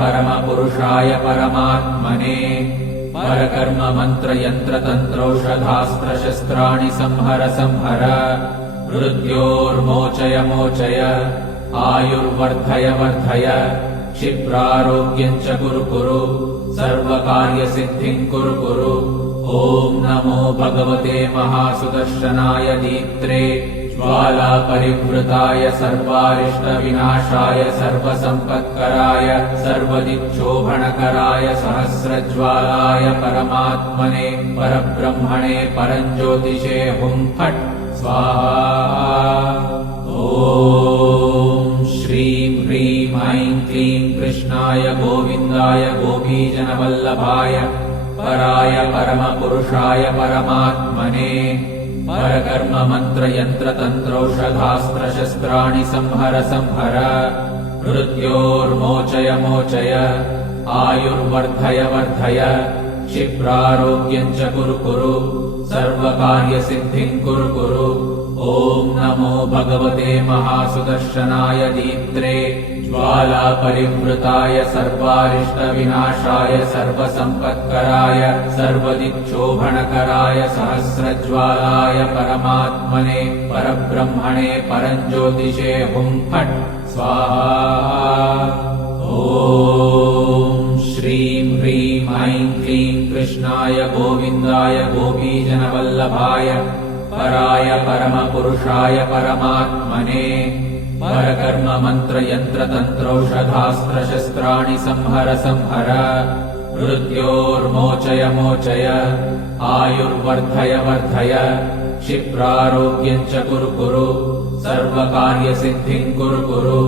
परमपुरुषाय परमात्मने परकर्म मंत्र यंत्र तंत्रौषधास्त्रशस्त्राणि संहर संहर मृत्योर्मोचय मोचय आयुर्वर्धय वर्धय क्षिप्रारोग्यं च कुरु कुरु सर्वकार्यसिद्धिं कुरु कुरु। ॐ नमो भगवते महासुदर्शनाय दीप्त्रे ज्वालापरिवृताय सर्वारिष्टविनाशाय सर्वसम्पत्कराय सर्वदिक्शोभनकराय सहस्रज्वालाय परमात्मने परब्रह्मणे परञ्ज्योतिषे हुं फट् स्वाहा। ॐ श्रीं ह्रीं ऐं क्लीं कृष्णाय गोविन्दाय गोपीजनवल्लभाय पराय परमपुरुषाय परमात्मने परकर्म मंत्र यंत्र तंत्रौषधास्त्रशस्त्राणि संहर संहर मृत्योर्मोचय मोचय आयुर्वर्धय वर्धय क्षिप्रारोग्यं च कुरु कुरु सर्वकार्यसिद्धिं कुरु कुरु। ॐ नमो भगवते महासुदर्शनाय दीप्त्रे ज्वालापरिवृताय सर्वारिष्टविनाशाय सर्वसम्पत्कराय सर्वदिक्शोभनकराय सहस्रज्वालाय परमात्मने परब्रह्मणे परञ्ज्योतिषे हुं फट् स्वाहा। ॐ श्रीं ह्रीं ऐं क्लीं कृष्णाय गोविन्दाय गोपीजनवल्लभाय पराय परमपुरुषाय परमात्मने परकर्म मंत्र यंत्र तंत्रौषधास्त्रशस्त्राणि संहर संहर मृत्योर्मोचय मोचय आयुर्वर्धय वर्धय क्षिप्रारोग्यं च कुरु कुरु सर्वकार्यसिद्धिं कुरु कुरु।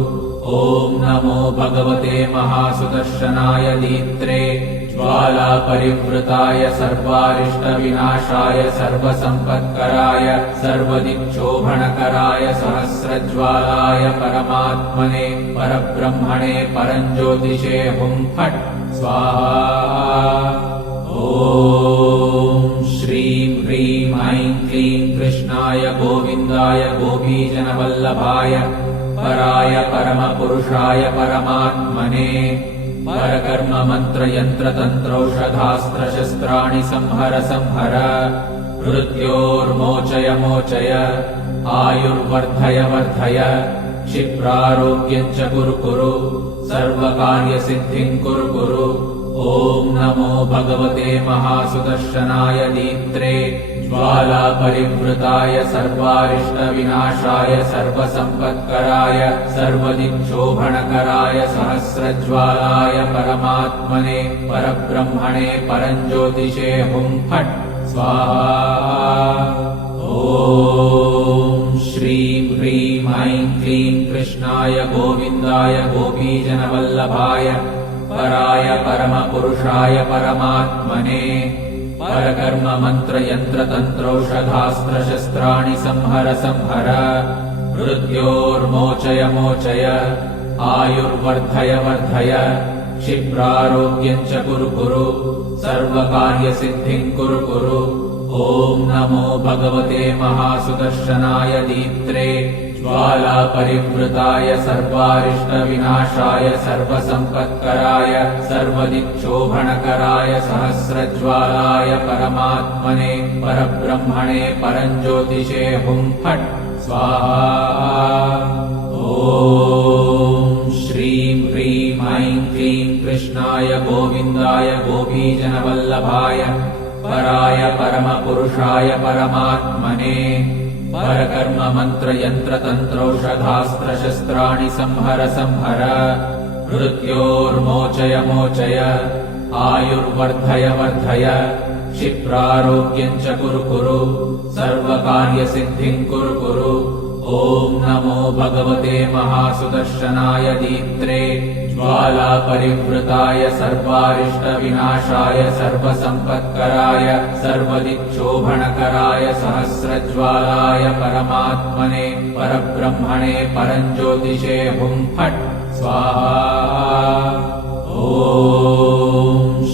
ॐ नमो भगवते महासुदर्शनाय दीप्त्रे ज्वालापरिवृताय सर्वारिष्टविनाशाय सर्वसम्पत्कराय सर्वदिक्शोभनकराय सहस्रज्वालाय परमात्मने परब्रह्मणे परञ्ज्योतिषे हुं फट् स्वाहा। ॐ श्रीं ह्रीं ऐं क्लीं कृष्णाय गोविन्दाय गोपीजनवल्लभाय पराय परमपुरुषाय परमात्मने परकर्म मंत्र यंत्र तंत्रौषधास्त्रशस्त्राणि संहर संहर मृत्योर्मोचय मोचय आयुर्वर्धय वर्धय क्षिप्रारोग्यं च कुरु कुरु सर्वकार्यसिद्धिं कुरु कुरु। ॐ नमो भगवते महासुदर्शनाय दीप्त्रे ज्वालापरिवृताय सर्वारिष्टविनाशाय सर्वसम्पत्कराय सर्वदिक्शोभनकराय सहस्रज्वालाय परमात्मने परब्रह्मणे परञ्ज्योतिषे हुं फट् स्वाहा। ॐ श्रीं ह्रीं ऐं क्लीं कृष्णाय गोविन्दाय गोपीजनवल्लभाय पराय परमपुरुषाय परमात्मने परकर्म मंत्र यंत्र तंत्रौषधास्त्रशस्त्राणि संहर संहर मृत्योर्मोचय मोचय आयुर्वर्धय वर्धय क्षिप्रारोग्यं च कुरु कुरु सर्वकार्यसिद्धिं कुरु कुरु। ॐ नमो भगवते महासुदर्शनाय दीप्त्रे ज्वालापरिवृताय सर्वारिष्टविनाशाय सर्वसम्पत्कराय सर्वदिक्शोभनकराय सहस्रज्वालाय परमात्मने परब्रह्मणे परञ्ज्योतिषे हुं फट् स्वाहा। ॐ श्रीं ह्रीं ऐं क्लीं कृष्णाय गोविन्दाय गोपीजनवल्लभाय पराय परमपुरुषाय परमात्मने परकर्म मंत्र यंत्र तंत्रौषधास्त्रशस्त्राणि संहर संहर मृत्योर्मोचय मोचय आयुर्वर्धय वर्धय क्षिप्रारोग्यं च कुरु कुरु सर्वकार्यसिद्धिं कुरु कुरु। ॐ नमो भगवते महासुदर्शनाय दीप्त्रे ज्वालापरिवृताय सर्वारिष्टविनाशाय सर्वसम्पत्कराय सर्वदिक्शोभनकराय सहस्रज्वालाय परमात्मने परब्रह्मणे परञ्ज्योतिषे हुं फट् स्वाहा। ॐ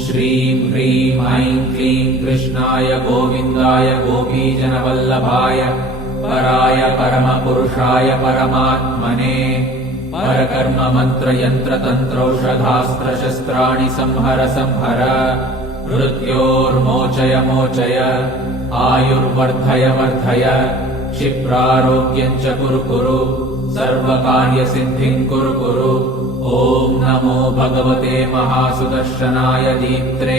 श्रीं ह्रीं ऐं क्लीं कृष्णाय गोविन्दाय गोपीजनवल्लभाय पराय परमपुरुषाय परमात्मने परकर्म मंत्र यंत्र तंत्रौषधास्त्रशस्त्राणि संहर संहर मृत्योर्मोचय मोचय आयुर्वर्धय वर्धय क्षिप्रारोग्यं च कुरु कुरु सर्वकार्यसिद्धिं कुरु कुरु। ॐ नमो भगवते महासुदर्शनाय दीप्त्रे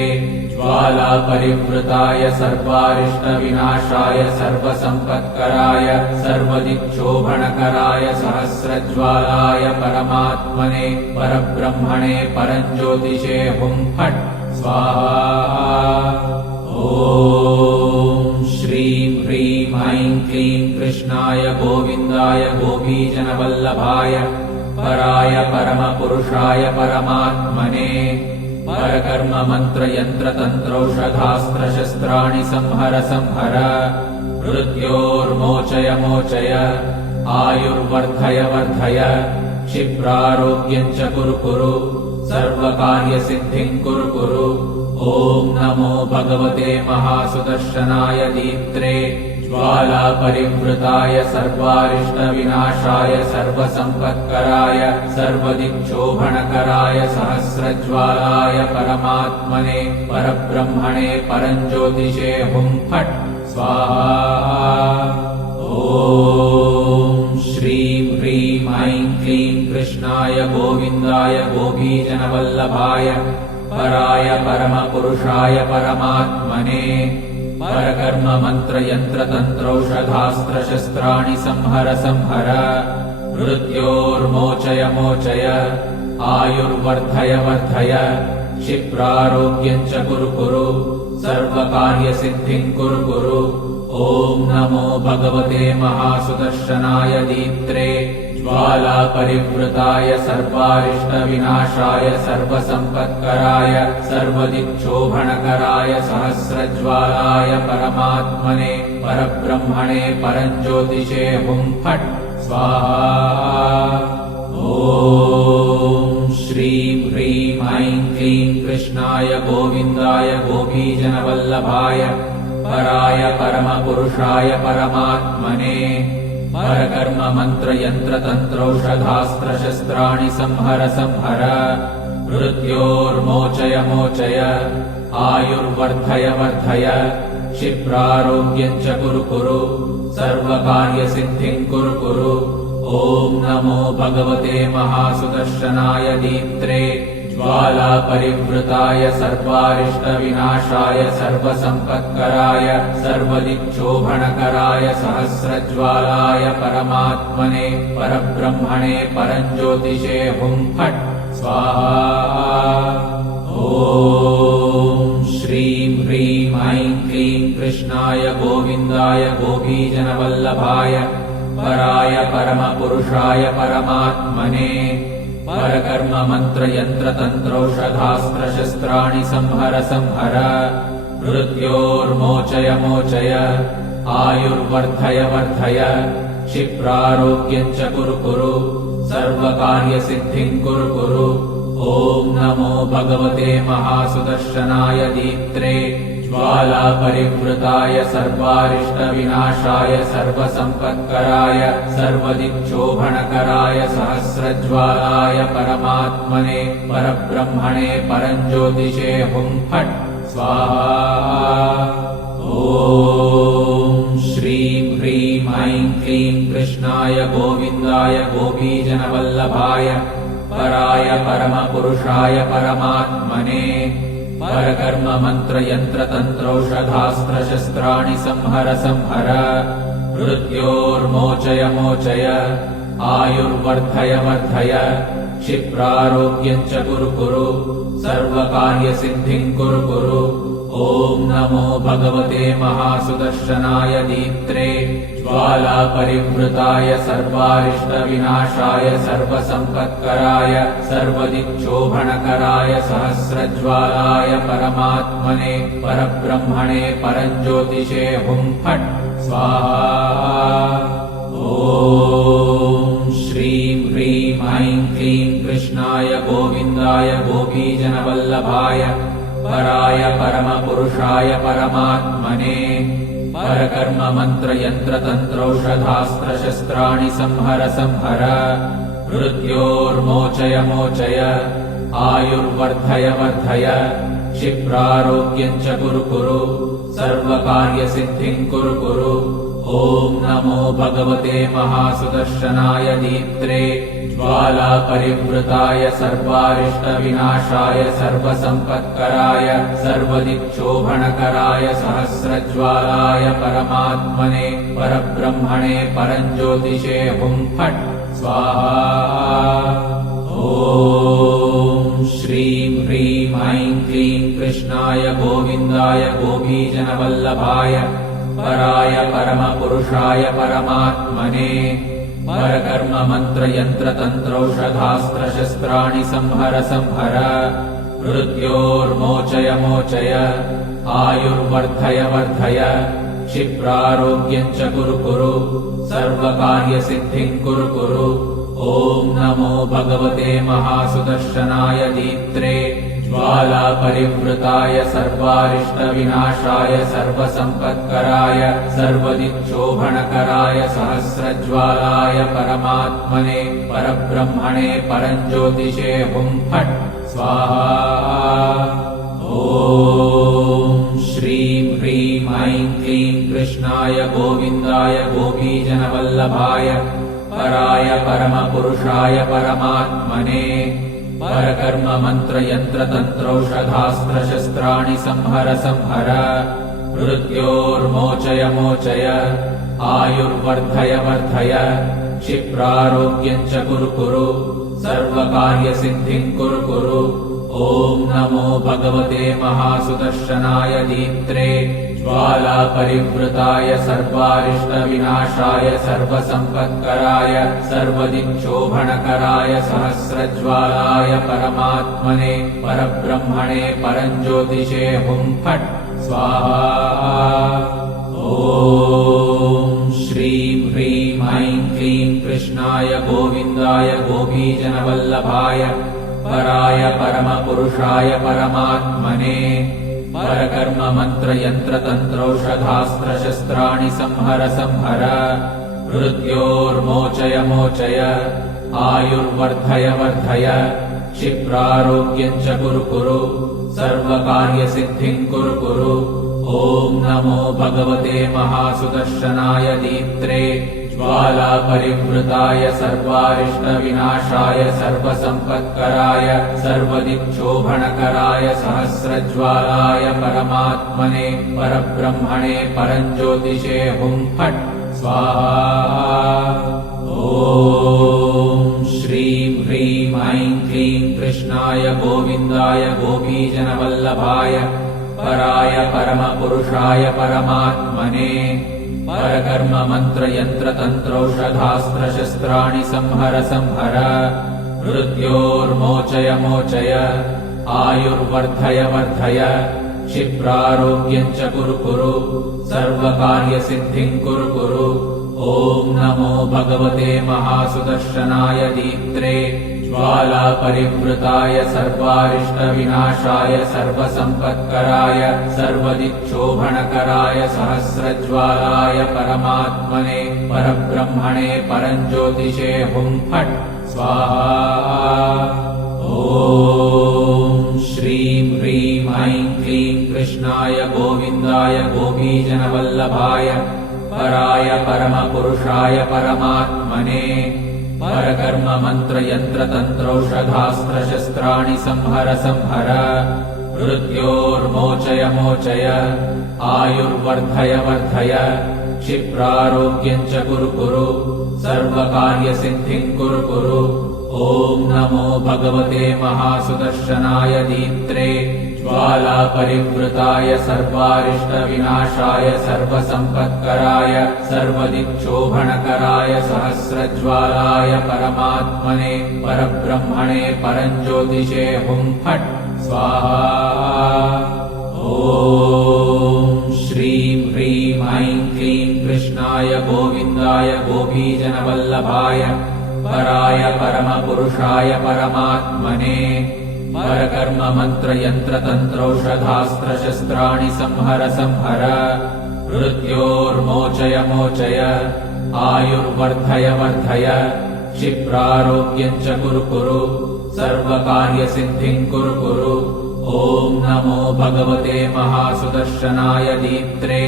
ज्वालापरिवृताय सर्वारिष्टविनाशाय सर्वसम्पत्कराय सर्वदिक्शोभनकराय सहस्रज्वालाय परमात्मने परब्रह्मणे परञ्ज्योतिषे हुं फट् स्वाहा। ॐ श्रीं ह्रीं ऐं क्लीं कृष्णाय गोविन्दाय गोपीजनवल्लभाय पराय परमपुरुषाय परमात्मने परकर्म मंत्र यंत्र तंत्रौषधास्त्रशस्त्राणि संहर संहर मृत्योर्मोचय मोचय आयुर्वर्धय वर्धय क्षिप्रारोग्यं च कुरु कुरु सर्वकार्यसिद्धिं कुरु कुरु। ॐ नमो भगवते महासुदर्शनाय दीप्त्रे ज्वालापरिवृताय सर्वारिष्टविनाशाय सर्वसम्पत्कराय सर्वदिक्शोभनकराय सहस्रज्वालाय परमात्मने परब्रह्मणे परञ्ज्योतिषे हुं फट् स्वाहा। ॐ श्रीं ह्रीं ऐं क्लीं कृष्णाय गोविन्दाय गोपीजनवल्लभाय पराय परमपुरुषाय परमात्मने परकर्म मंत्र यंत्र तंत्रौषधास्त्रशस्त्राणि संहर संहर मृत्योर्मोचय मोचय आयुर्वर्धय वर्धय क्षिप्रारोग्यं च कुरु कुरु सर्वकार्यसिद्धिं कुरु कुरु। ॐ नमो भगवते महासुदर्शनाय दीप्त्रे ज्वालापरिवृताय सर्वारिष्टविनाशाय सर्वसम्पत्कराय सर्वदिक्शोभनकराय सहस्रज्वालाय परमात्मने परब्रह्मणे परञ्ज्योतिषे हुं फट् स्वाहा। ॐ श्रीं ह्रीं ऐं क्लीं कृष्णाय गोविन्दाय गोपीजनवल्लभाय पराय परमपुरुषाय परमात्मने परकर्म मंत्र यंत्र तंत्रौषधास्त्रशस्त्राणि संहर संहर मृत्योर्मोचय मोचय आयुर्वर्धय वर्धय क्षिप्रारोग्यं च कुरु कुरु सर्वकार्यसिद्धिं कुरु कुरु। ॐ नमो भगवते महासुदर्शनाय दीप्त्रे ज्वालापरिवृताय सर्वारिष्टविनाशाय सर्वसम्पत्कराय सर्वदिक्शोभनकराय सहस्रज्वालाय परमात्मने परब्रह्मणे परञ्ज्योतिषे हुं फट् स्वाहा। ॐ श्रीं ह्रीं ऐं क्लीं कृष्णाय गोविन्दाय गोपीजनवल्लभाय पराय परमपुरुषाय परमात्मने परकर्म मंत्र यंत्र तंत्रौषधास्त्रशस्त्राणि संहर संहर मृत्योर्मोचय मोचय आयुर्वर्धय वर्धय क्षिप्रारोग्यं च कुरु कुरु सर्वकार्यसिद्धिं कुरु कुरु। ॐ नमो भगवते महासुदर्शनाय दीप्त्रे ज्वालापरिवृताय सर्वारिष्टविनाशाय सर्वसम्पत्कराय सर्वदिक्शोभनकराय सहस्रज्वालाय परमात्मने परब्रह्मणे परञ्ज्योतिषे हुं फट् स्वाहा। ॐ श्रीं ह्रीं ऐं क्लीं कृष्णाय गोविन्दाय गोपीजनवल्लभाय पराय परमपुरुषाय परमात्मने परकर्म मंत्र यंत्र तंत्रौषधास्त्रशस्त्राणि संहर संहर मृत्योर्मोचय मोचय आयुर्वर्धय वर्धय क्षिप्रारोग्यं च कुरु कुरु सर्वकार्यसिद्धिं कुरु कुरु। ॐ नमो भगवते महासुदर्शनाय दीप्त्रे ज्वालापरिवृताय सर्वारिष्टविनाशाय सर्वसम्पत्कराय सर्वदिक्शोभनकराय सहस्रज्वालाय परमात्मने परब्रह्मणे परञ्ज्योतिषे हुं फट् स्वाहा। ॐ श्रीं ह्रीं ऐं क्लीं कृष्णाय गोविन्दाय गोपीजनवल्लभाय पराय परमपुरुषाय परमात्मने परकर्म मंत्र यंत्र तंत्रौषधास्त्रशस्त्राणि संहर संहर मृत्योर्मोचय मोचय आयुर्वर्धय वर्धय क्षिप्रारोग्यं च कुरु कुरु सर्वकार्यसिद्धिं कुरु कुरु ॐ नमो भगवते महासुदर्शनाय दीप्त्रे ज्वालापरिवृताय सर्वारिष्टविनाशाय सर्वसम्पत्कराय सर्वदिक्शोभनकराय सहस्रज्वालाय परमात्मने परब्रह्मणे परञ्ज्योतिषे हुं फट् स्वाहा। ॐ श्रीं ह्रीं ऐं क्लीं कृष्णाय गोविन्दाय गोपीजनवल्लभाय पराय परमपुरुषाय परमात्मने परकर्म मंत्र यंत्र तंत्रौषधास्त्रशस्त्राणि संहर संहर मृत्योर्मोचय मोचय आयुर्वर्धय वर्धय क्षिप्रारोग्यं च कुरु कुरु सर्वकार्यसिद्धिं कुरु कुरु ॐ नमो भगवते महासुदर्शनाय दीप्त्रे ज्वालापरिवृताय सर्वारिष्टविनाशाय सर्वसम्पत्कराय सर्वदिक्शोभनकराय सहस्रज्वालाय परमात्मने परब्रह्मणे परञ्ज्योतिषे हुं फट् स्वाहा। ॐ श्रीं ह्रीं ऐं क्लीं कृष्णाय गोविन्दाय गोपीजनवल्लभाय पराय परमपुरुषाय परमात्मने परकर्म मंत्र यंत्र तंत्रौषधास्त्रशस्त्राणि संहर संहर मृत्योर्मोचय मोचय आयुर्वर्धय वर्धय क्षिप्रारोग्यं च कुरु कुरु सर्वकार्यसिद्धिं कुरु कुरु ॐ नमो भगवते महासुदर्शनाय दीप्त्रे ज्वालापरिवृताय सर्वारिष्टविनाशाय सर्वसम्पत्कराय सर्वदिक्शोभनकराय सहस्रज्वालाय परमात्मने परब्रह्मणे परञ्ज्योतिषे हुं फट् स्वाहा। ॐ श्रीं ह्रीं ऐं क्लीं कृष्णाय गोविन्दाय गोपीजनवल्लभाय पराय परमपुरुषाय परमात्मने परकर्म मंत्र यंत्र तंत्रौषधास्त्रशस्त्राणि संहर संहर मृत्योर्मोचय मोचय आयुर्वर्धय वर्धय क्षिप्रारोग्यं च कुरु कुरु सर्वकार्यसिद्धिं कुरु कुरु ॐ नमो भगवते महासुदर्शनाय दीप्त्रे ज्वालापरिवृताय सर्वारिष्टविनाशाय सर्वसम्पत्कराय सर्वदिक्शोभनकराय सहस्रज्वालाय परमात्मने परब्रह्मणे परञ्ज्योतिषे हुं फट् स्वाहा। ॐ श्रीं ह्रीं ऐं क्लीं कृष्णाय गोविन्दाय गोपीजनवल्लभाय पराय परमपुरुषाय परमात्मने परकर्म मंत्र यंत्र तंत्रौषधास्त्रशस्त्राणि संहर संहर मृत्योर्मोचय मोचय आयुर्वर्धय वर्धय क्षिप्रारोग्यं च कुरु कुरु सर्वकार्यसिद्धिं कुरु कुरु ॐ नमो भगवते महासुदर्शनाय दीप्त्रे ज्वालापरिवृताय सर्वारिष्टविनाशाय सर्वसम्पत्कराय सर्वदिक्शोभनकराय सहस्रज्वालाय परमात्मने परब्रह्मणे परञ्ज्योतिषे हुं फट् स्वाहा। ॐ श्रीं ह्रीं ऐं क्लीं कृष्णाय गोविन्दाय गोपीजनवल्लभाय पराय परमपुरुषाय परमात्मने परकर्म मंत्र यंत्र तंत्रौषधास्त्रशस्त्राणि संहर संहर मृत्योर्मोचय मोचय आयुर्वर्धय वर्धय क्षिप्रारोग्यं च कुरु कुरु सर्वकार्यसिद्धिं कुरु कुरु ॐ नमो भगवते महासुदर्शनाय दीप्त्रे ज्वालापरिवृताय सर्वारिष्टविनाशाय सर्वसम्पत्कराय सर्वदिक्शोभनकराय सहस्रज्वालाय परमात्मने परब्रह्मणे परञ्ज्योतिषे हुं फट् स्वाहा। ॐ श्रीं ह्रीं ऐं क्लीं कृष्णाय गोविन्दाय गोपीजनवल्लभाय पराय परमपुरुषाय परमात्मने परकर्म मंत्र यंत्र तंत्रौषधास्त्रशस्त्राणि संहर संहर मृत्योर्मोचय मोचय आयुर्वर्धय वर्धय क्षिप्रारोग्यम् च कुरु सर्वकार्यसिद्धिम् कुरु। ॐ नमो भगवते महासुदर्शनाय दीप्त्रे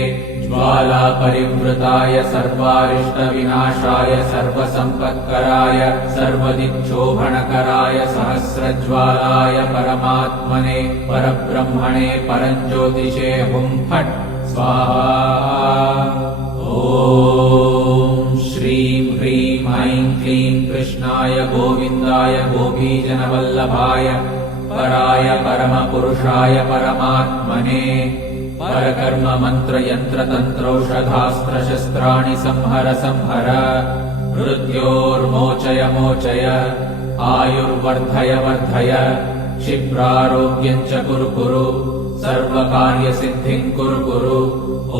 ज्वालापरिवृताय सर्वारिष्टविनाशाय सर्वसम्पत्कराय सर्वदिक्शोभनकराय सहस्रज्वालाय परमात्मने परब्रह्मणे परञ्ज्योतिषे हुं फट् स्वाहा। ॐ श्रीं ह्रीं ऐं क्लीं कृष्णाय गोविन्दाय गोपीजनवल्लभाय पराय परमपुरुषाय परमात्मने परकर्म मंत्र यंत्र तंत्रौषधास्त्रशस्त्राणि संहर मृत्योर्मोचय आयुर्वर्धय क्षिप्रारोग्यम् च कुरु सर्वकार्यसिद्धिम् कुरु। ॐ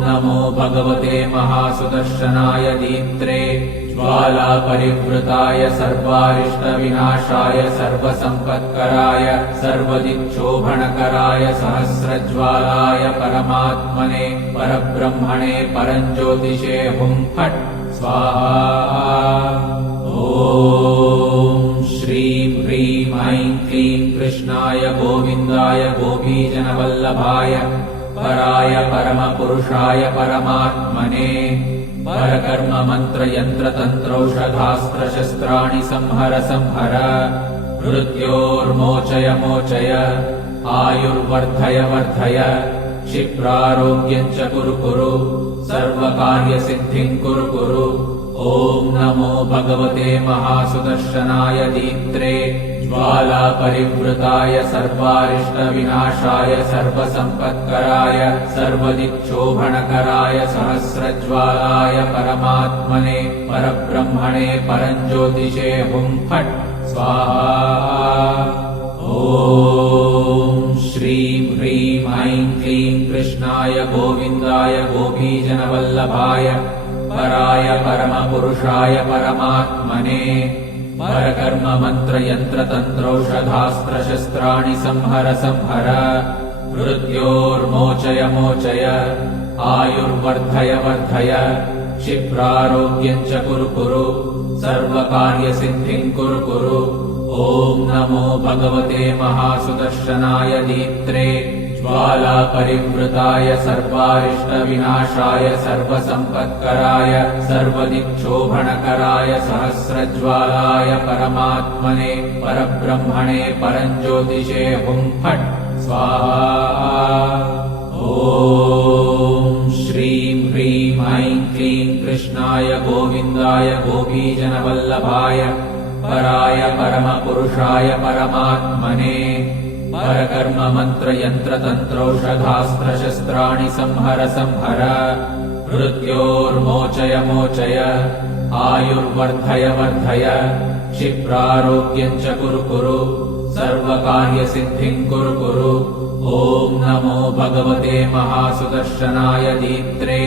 नमो भगवते महासुदर्शनाय दीप्त्रे ज्वालापरिवृताय सर्वारिष्टविनाशाय सर्वसम्पत्कराय सर्वदिक्शोभनकराय सहस्रज्वालाय परमात्मने परब्रह्मणे परञ्ज्योतिषे हुं फट् स्वाहा। ॐ श्रीं ह्रीं ऐं क्लीं कृष्णाय गोविन्दाय गोपीजनवल्लभाय पराय परमपुरुषाय परमात्मने परकर्म मंत्र यंत्र तंत्रौषधास्त्रशस्त्राणि संहर मृत्योर्मोचय आयुर्वर्धय क्षिप्रारोग्यम् च कुरु सर्वकार्यसिद्धिम् कुरु। ॐ नमो भगवते महासुदर्शनाय दीप्त्रे ज्वालापरिवृताय सर्वारिष्टविनाशाय सर्वसम्पत्कराय सर्वदिक्शोभनकराय सहस्रज्वालाय परमात्मने परब्रह्मणे परञ्ज्योतिषे हुं फट् स्वाहा। ॐ श्रीं ह्रीं ऐं क्लीं कृष्णाय गोविन्दाय गोपीजनवल्लभाय पराय परमपुरुषाय परमात्मने परकर्म मंत्र यंत्र तंत्रौषधास्त्रशस्त्राणि संहर मृत्योर्मोचय आयुर्वर्धय क्षिप्रारोग्यम् च कुरु सर्वकार्यसिद्धिम् कुरु। ॐ नमो भगवते महासुदर्शनाय दीप्त्रे ज्वालापरिवृताय सर्वारिष्टविनाशाय सर्वसम्पत्कराय सर्वदिक्शोभनकराय सहस्रज्वालाय परमात्मने परब्रह्मणे परञ्ज्योतिषे हुं फट् स्वाहा। ॐ श्रीं ह्रीं ऐं क्लीं कृष्णाय गोविन्दाय गोपीजनवल्लभाय पराय परमपुरुषाय परमात्मने परकर्म मंत्र यंत्र तंत्रौषधास्त्रशस्त्राणि संहर मृत्योर्मोचय आयुर्वर्धय क्षिप्रारोग्यम् च कुरु सर्वकार्यसिद्धिम् कुरु। ॐ नमो भगवते महासुदर्शनाय दीप्त्रे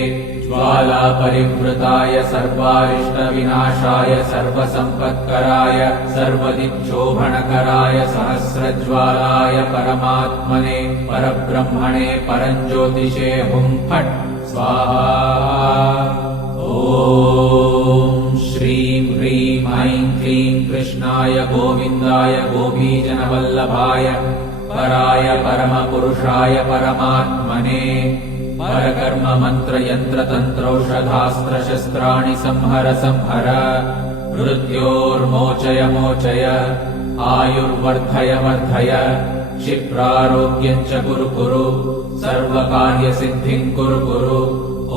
ज्वालापरिवृताय सर्वारिष्टविनाशाय सर्वसम्पत्कराय सर्वदिक्शोभनकराय सहस्रज्वालाय परमात्मने परब्रह्मणे परञ्ज्योतिषे हुं फट् स्वाहा। ॐ श्रीं ह्रीं ऐं क्लीं कृष्णाय गोविन्दाय गोपीजनवल्लभाय पराय परमपुरुषाय परमात्मने परकर्म मंत्र यंत्र तंत्रौषधास्त्रशस्त्राणि संहर मृत्योर्मोचय आयुर्वर्धय क्षिप्रारोग्यम् च कुरु सर्वकार्यसिद्धिम् कुरु।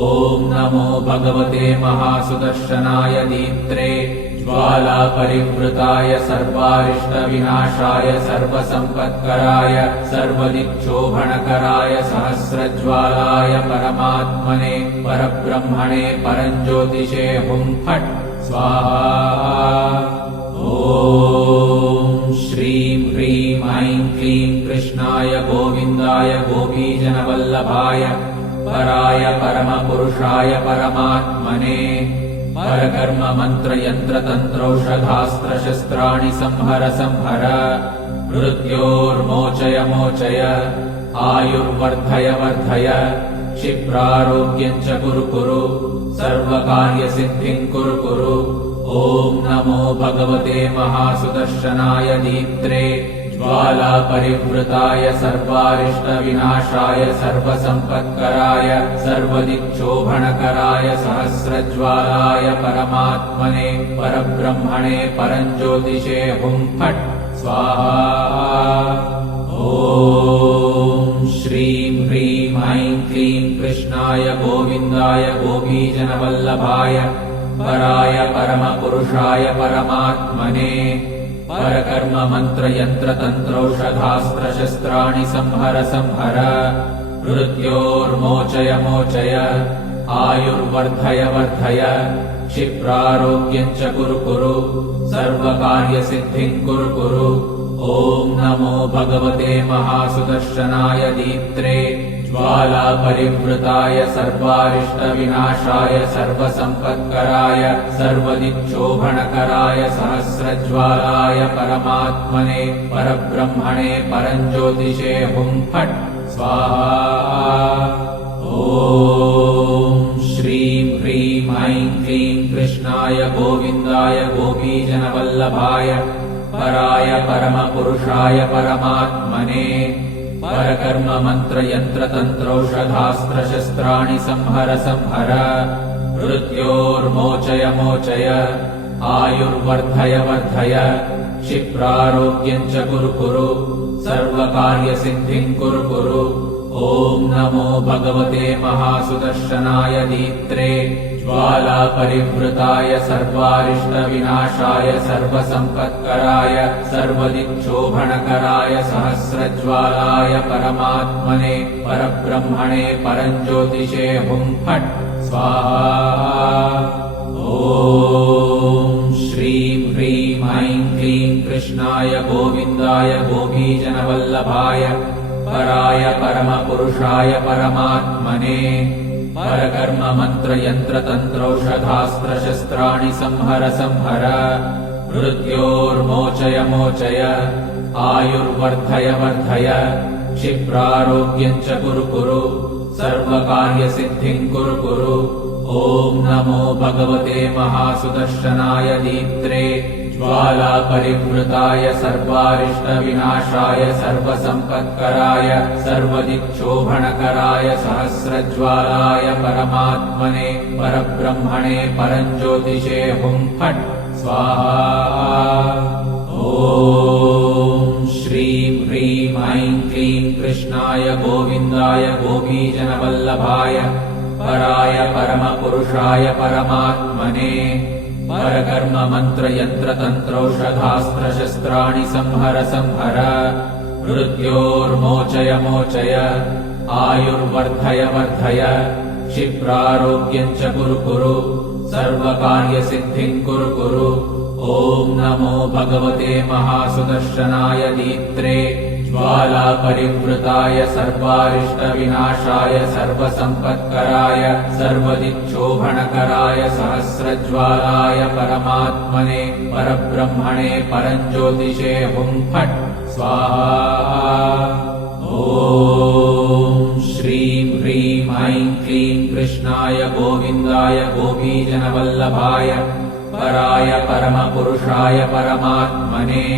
ॐ नमो भगवते महासुदर्शनाय दीप्त्रे ज्वालापरिवृताय सर्वारिष्टविनाशाय सर्वसम्पत्कराय सर्वदिक्शोभनकराय सहस्रज्वालाय परमात्मने परब्रह्मणे परञ्ज्योतिषे हुं फट् स्वाहा। ॐ श्रीं ह्रीं ऐं क्लीं कृष्णाय गोविन्दाय गोपीजनवल्लभाय पराय परमपुरुषाय परमात्मने परकर्म मंत्र यंत्र तंत्रौषधास्त्रशस्त्राणि संहर मृत्योर्मोचय आयुर्वर्धय क्षिप्रारोग्यं च कुरु सर्वकार्यसिद्धिं कुरु ॐ नमो भगवते महासुदर्शनाय दीप्त्रे ज्वालापरिवृताय सर्वारिष्टविनाशाय सर्वसम्पत्कराय सर्वदिक्शोभनकराय सहस्रज्वालाय परमात्मने परब्रह्मणे परञ्ज्योतिषे हुं फट् स्वाहा। ॐ श्रीं ह्रीं ऐं क्लीं कृष्णाय गोविन्दाय गोपीजनवल्लभाय पराय परमपुरुषाय परमात्मने परकर्म मंत्र यंत्र तंत्रौषधास्त्रशस्त्राणि संहर मृत्योर्मोचय मोचय आयुर्वर्धय वर्धय क्षिप्रारोग्यं च कुरु सर्वकार्यसिद्धिं कुरु ॐ नमो भगवते महासुदर्शनाय दीप्त्रे ज्वालापरिवृताय सर्वारिष्टविनाशाय सर्वसम्पत्कराय सर्वदिक्शोभनकराय सहस्रज्वालाय परमात्मने परब्रह्मणे परञ्ज्योतिषे हुं फट् स्वाहा। ॐ श्रीं ह्रीं ऐं क्लीं कृष्णाय गोविन्दाय गोपीजनवल्लभाय पराय परमपुरुषाय परमात्मने परकर्म मंत्र यंत्र तंत्रौषधास्त्रशस्त्राणि संहर मृत्योर्मोचय मोचय आयुर्वर्धय वर्धय क्षिप्रारोग्यं च कुरु सर्वकार्यसिद्धिं कुरु ॐ नमो भगवते महासुदर्शनाय दीप्त्रे ज्वालापरिवृताय सर्वारिष्टविनाशाय सर्वसम्पत्कराय सर्वदिक्शोभनकराय सहस्रज्वालाय परमात्मने परब्रह्मणे परञ्ज्योतिषे हुं फट् स्वाहा। ॐ श्रीं ह्रीं ऐं क्लीं कृष्णाय गोविन्दाय गोपीजनवल्लभाय पराय परमपुरुषाय परमात्मने परकर्म मंत्र यंत्र तंत्रौषधास्त्रशस्त्राणि संहर मृत्योर्मोचय मोचय आयुर्वर्धय वर्धय क्षिप्रारोग्यं च कुरु सर्वकार्यसिद्धिं कुरु ॐ नमो भगवते महासुदर्शनाय दीप्त्रे ज्वालापरिवृताय सर्वारिष्टविनाशाय सर्वसम्पत्कराय सर्वदिक्शोभनकराय सहस्रज्वालाय परमात्मने परब्रह्मणे परञ्ज्योतिषे हुं फट् स्वाहा। ॐ श्रीं ह्रीं ऐं क्लीं कृष्णाय गोविन्दाय गोपीजनवल्लभाय पराय परमपुरुषाय परमात्मने परकर्म मंत्र यंत्र तंत्रौषधास्त्रशस्त्राणि संहर मृत्योर्मोचय मोचय आयुर्वर्धय वर्धय क्षिप्रारोग्यं च कुरु सर्वकार्यसिद्धिं कुरु ॐ नमो भगवते महासुदर्शनाय दीप्त्रे ज्वालापरिवृताय सर्वारिष्टविनाशाय सर्वसम्पत्कराय सर्वदिक्शोभनकराय सहस्रज्वालाय परमात्मने परब्रह्मणे परञ्ज्योतिषे हुं फट् स्वाहा। ॐ श्रीं ह्रीं ऐं क्लीं कृष्णाय गोविन्दाय गोपीजनवल्लभाय पराय परमपुरुषाय परमात्मने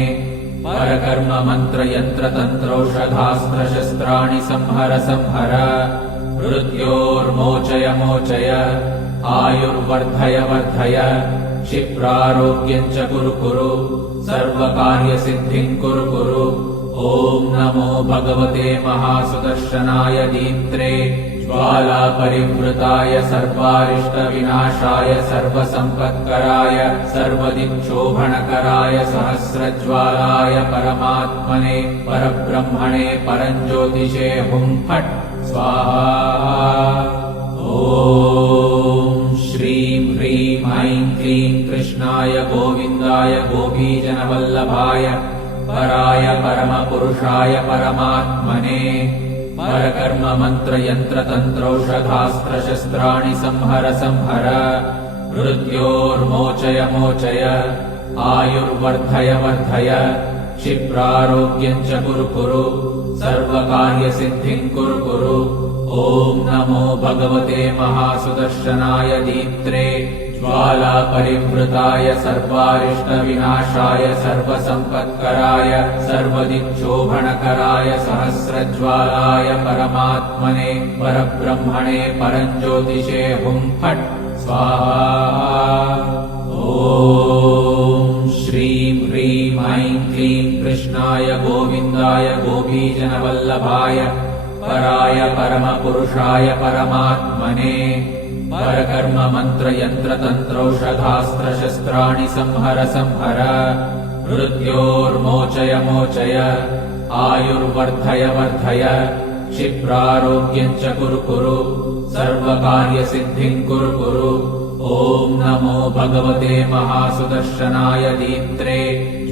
परकर्म मंत्र यंत्र तंत्रौषधास्त्रशस्त्राणि संहर मृत्योर्मोचय मोचय आयुर्वर्धय वर्धय क्षिप्रारोग्यं च कुरु सर्वकार्यसिद्धिं कुरु ॐ नमो भगवते महासुदर्शनाय दीप्त्रे ज्वालापरिवृताय सर्वारिष्टविनाशाय सर्वसम्पत्कराय सर्वदिक्शोभनकराय सहस्रज्वालाय परमात्मने परब्रह्मणे परञ्ज्योतिषे हुं फट् स्वाहा। ॐ श्रीं ह्रीं ऐं क्लीं कृष्णाय गोविन्दाय गोपीजनवल्लभाय पराय परमपुरुषाय परमात्मने परकर्म मंत्र यंत्र तंत्रौषधास्त्रशस्त्राणि संहर मृत्योर्मोचय मोचय आयुर्वर्धय वर्धय क्षिप्रारोग्यं च कुरु सर्वकार्यसिद्धिं कुरु ॐ नमो नमो भगवते महासुदर्शनाय दीप्त्रे ज्वालापरिवृताय सर्वारिष्टविनाशाय सर्वसम्पत्कराय सर्वदिक्शोभनकराय सहस्रज्वालाय परमात्मने परब्रह्मणे परञ्ज्योतिषे हुं फट् स्वाहा। ॐ श्रीं ह्रीं ऐं क्लीं कृष्णाय गोविन्दाय गोपीजनवल्लभाय पराय परमपुरुषाय परमात्मने परकर्म मंत्र यंत्र तंत्रौषधास्त्र शस्त्राणि संहर संहर मृत्योर्मोचय मोचय आयुर्वर्धय वर्धय क्षिप्रारोग्यं च कुरु कुरु सर्वकार्यसिद्धिं कुरु कुरु। ॐ नमो भगवते महासुदर्शनाय दीप्त्रे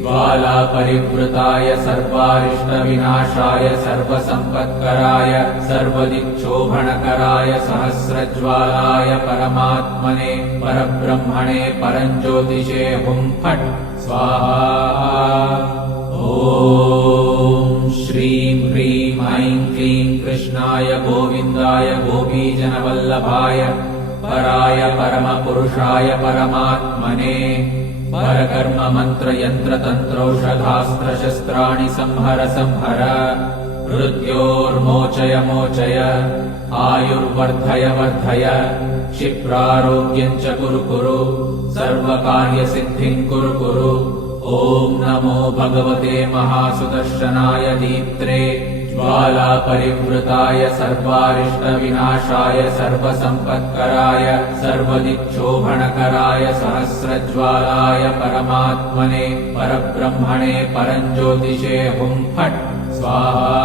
ज्वालापरिवृताय सर्वारिष्टविनाशाय सर्वसम्पत्कराय सर्वदिक्शोभनकराय सहस्रज्वालाय परमात्मने परब्रह्मणे परञ्ज्योतिषे हुं फट् स्वाहा। ॐ श्रीं ह्रीं ऐं क्लीं कृष्णाय गोविन्दाय गोपीजनवल्लभाय पराय परमपुरुषाय परमात्मने परकर्म मंत्र यंत्र तंत्रौषधास्त्र शस्त्राणि संहर संहर मृत्योर्मोचय मोचय आयुर्वर्धय वर्धय क्षिप्रारोग्यं च कुरु कुरु सर्वकार्यसिद्धिं कुरु कुरु। ॐ नमो भगवते महासुदर्शनाय दीप्त्रे ज्वालापरिवृताय सर्वारिष्टविनाशाय सर्वसम्पत्कराय सर्वदिक्शोभनकराय सहस्रज्वालाय परमात्मने परब्रह्मणे परञ्ज्योतिषे हुं फट् स्वाहा।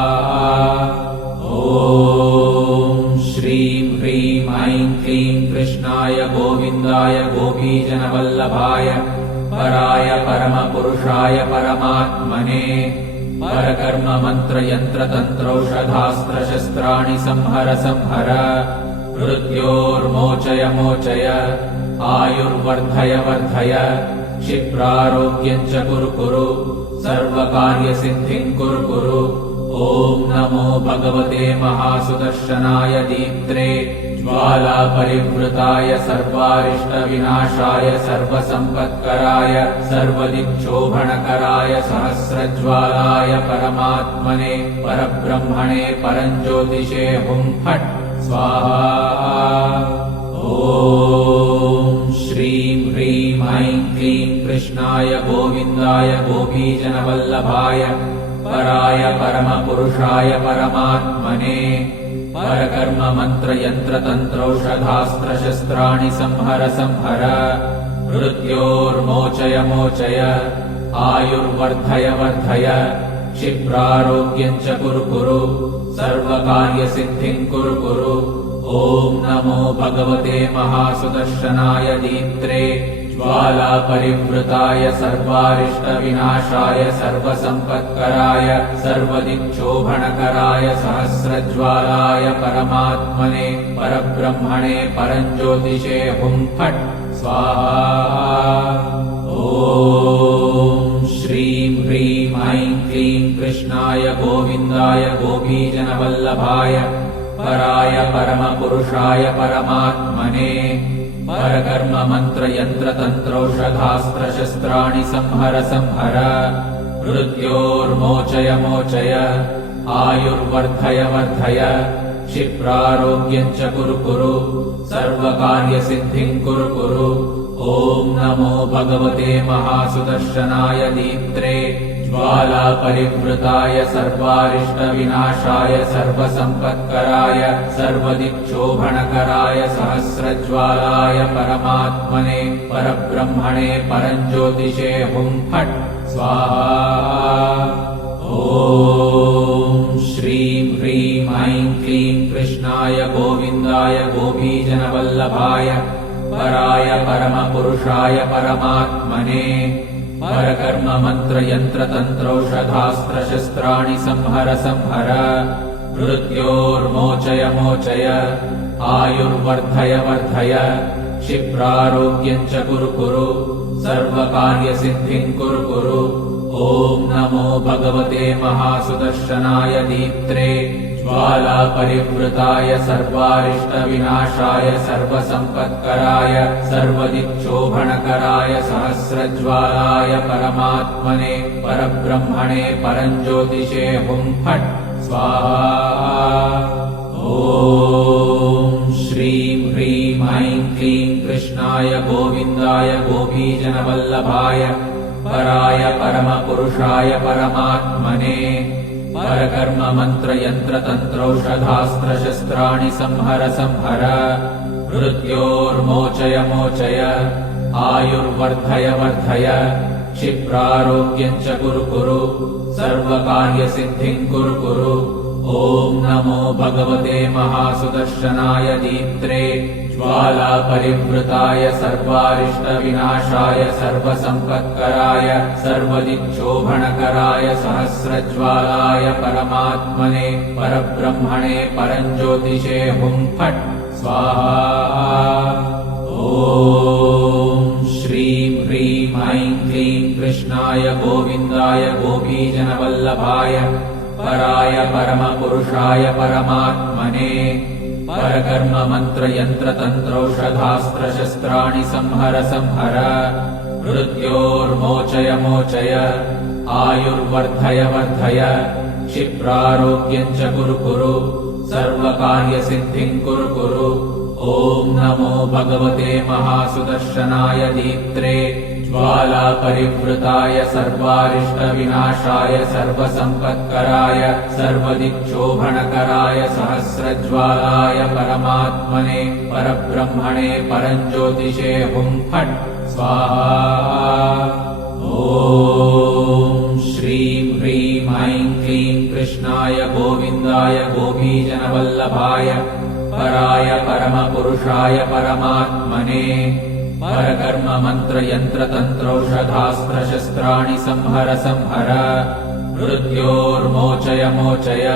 ॐ श्रीं ह्रीं ऐं क्लीं कृष्णाय गोविन्दाय गोपीजनवल्लभाय पराय परमपुरुषाय परमात्मने परकर्म मंत्र यंत्र तंत्रौषधास्त्र शस्त्राणि संहर संहर मृत्योर्मोचय मोचय आयुर्वर्धय वर्धय क्षिप्रारोग्यं च कुरु कुरु सर्वकार्यसिद्धिं कुरु कुरु। ॐ नमो भगवते महासुदर्शनाय दीप्त्रे ज्वालापरिवृताय सर्वारिष्टविनाशाय सर्वसम्पत्कराय सर्वदिक्शोभनकराय सहस्रज्वालाय परमात्मने परब्रह्मणे परञ्ज्योतिषे हुं फट् स्वाहा। ॐ श्रीं ह्रीं ऐं क्लीं कृष्णाय गोविन्दाय गोपीजनवल्लभाय पराय परमपुरुषाय परमात्मने परकर्म मंत्र यंत्र तंत्रौषधास्त्र शस्त्राणि संहर संहर मृत्योर्मोचय मोचय आयुर्वर्धय वर्धय क्षिप्रारोग्यं च कुरु कुरु सर्वकार्यसिद्धिं कुरु कुरु। ॐ नमो भगवते महासुदर्शनाय दीप्त्रे ज्वालापरिवृताय सर्वारिष्टविनाशाय सर्वसम्पत्कराय सर्वदिक्शोभनकराय सहस्रज्वालाय परमात्मने परब्रह्मणे परञ्ज्योतिषे हुं फट् स्वाहा। ॐ श्रीं ह्रीं ऐं क्लीं कृष्णाय गोविन्दाय गोपीजनवल्लभाय पराय परमपुरुषाय परमात्मने परकर्म मंत्र यंत्र तंत्रौषधास्त्र शस्त्राणि संहर संहर मृत्योर्मोचय मोचय आयुर्वर्धय वर्धय क्षिप्रारोग्यं च कुरु कुरु सर्वकार्यसिद्धिं कुरु कुरु। ॐ नमो भगवते महासुदर्शनाय दीप्त्रे ज्वालापरिवृताय सर्वारिष्टविनाशाय सर्वसम्पत्कराय सर्वदिक्शोभनकराय सहस्रज्वालाय परमात्मने परब्रह्मणे परञ्ज्योतिषे हुं फट् स्वाहा। ॐ श्रीं ह्रीं ऐं क्लीं कृष्णाय गोविन्दाय गोपीजनवल्लभाय पराय परमपुरुषाय परमात्मने परकर्म मंत्र यंत्र तंत्रौषधास्त्र शस्त्राणि संहर संहर मृत्योर्मोचय मोचय आयुर्वर्धय वर्धय क्षिप्रारोग्यं च कुरु कुरु सर्वकार्यसिद्धिं कुरु कुरु। ॐ नमो भगवते महासुदर्शनाय दीप्त्रे ज्वालापरिवृताय सर्वारिष्टविनाशाय सर्वसम्पत्कराय सर्वदिक्शोभणकराय सहस्रज्वालाय परमात्मने परब्रह्मणे परञ्ज्योतिषे हुं फट् स्वाहा। ॐ श्रीं ह्रीं ऐं क्लीं कृष्णाय गोविन्दाय गोपीजनवल्लभाय पराय परमपुरुषाय परमात्मने परकर्म मंत्र यंत्र तंत्रौषधास्त्रशस्त्राणि संहर संहर मृत्योर्मोचय मोचय आयुर्वर्धय वर्धय क्षिप्रारोग्यं च कुरु कुरु सर्वकार्यसिद्धिं कुरु कुरु। ॐ नमो भगवते महासुदर्शनाय दीप्त्रे ज्वालापरिवृताय सर्वारिष्टविनाशाय सर्वसम्पत्कराय सर्वदिक्शोभणकराय सहस्रज्वालाय परमात्मने परब्रह्मणे परञ्ज्योतिषे हुं फट् स्वाहा। ॐ श्रीं ह्रीं ऐं क्लीं कृष्णाय गोविन्दाय गोपीजनवल्लभाय पराय परमपुरुषाय परमात्मने परकर्म मंत्र यंत्र तंत्रौषधास्त्रशस्त्राणि संहर संहर मृत्योर्मोचय मोचय आयुर्वर्धय वर्धय क्षिप्रारोग्यं च कुरु कुरु सर्वकार्यसिद्धिं कुरु कुरु। ॐ नमो भगवते महासुदर्शनाय दीप्त्रे ज्वालापरिवृताय सर्वारिष्टविनाशाय सर्वसम्पत्कराय सर्वदिक्शोभणकराय सहस्रज्वालाय परमात्मने परब्रह्मणे परञ्ज्योतिषे हुं फट् स्वाहा। ॐ श्रीं ह्रीं ऐं क्लीं कृष्णाय गोविन्दाय गोपीजनवल्लभाय पराय परमपुरुषाय परमात्मने परकर्म मंत्र यंत्र तंत्रौषधास्त्रशस्त्राणि संहर संहर मृत्योर्मोचय मोचय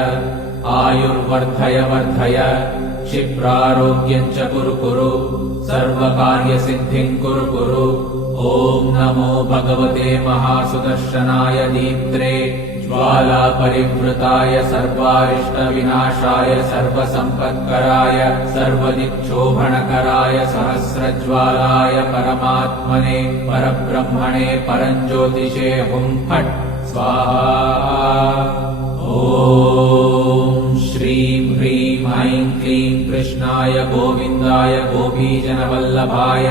आयुर्वर्धय वर्धय क्षिप्रारोग्यं च कुरु कुरु सर्वकार्यसिद्धिं कुरु कुरु। ॐ नमो भगवते महासुदर्शनाय दीप्त्रे ज्वालापरिवृताय सर्वारिष्टविनाशाय सर्वसम्पत्कराय सर्वदिक्शोभणकराय सहस्रज्वालाय परमात्मने परब्रह्मणे परञ्ज्योतिषे हुं फट् स्वाहा। ॐ श्रीं ह्रीं ऐं क्लीं कृष्णाय गोविन्दाय गोपीजनवल्लभाय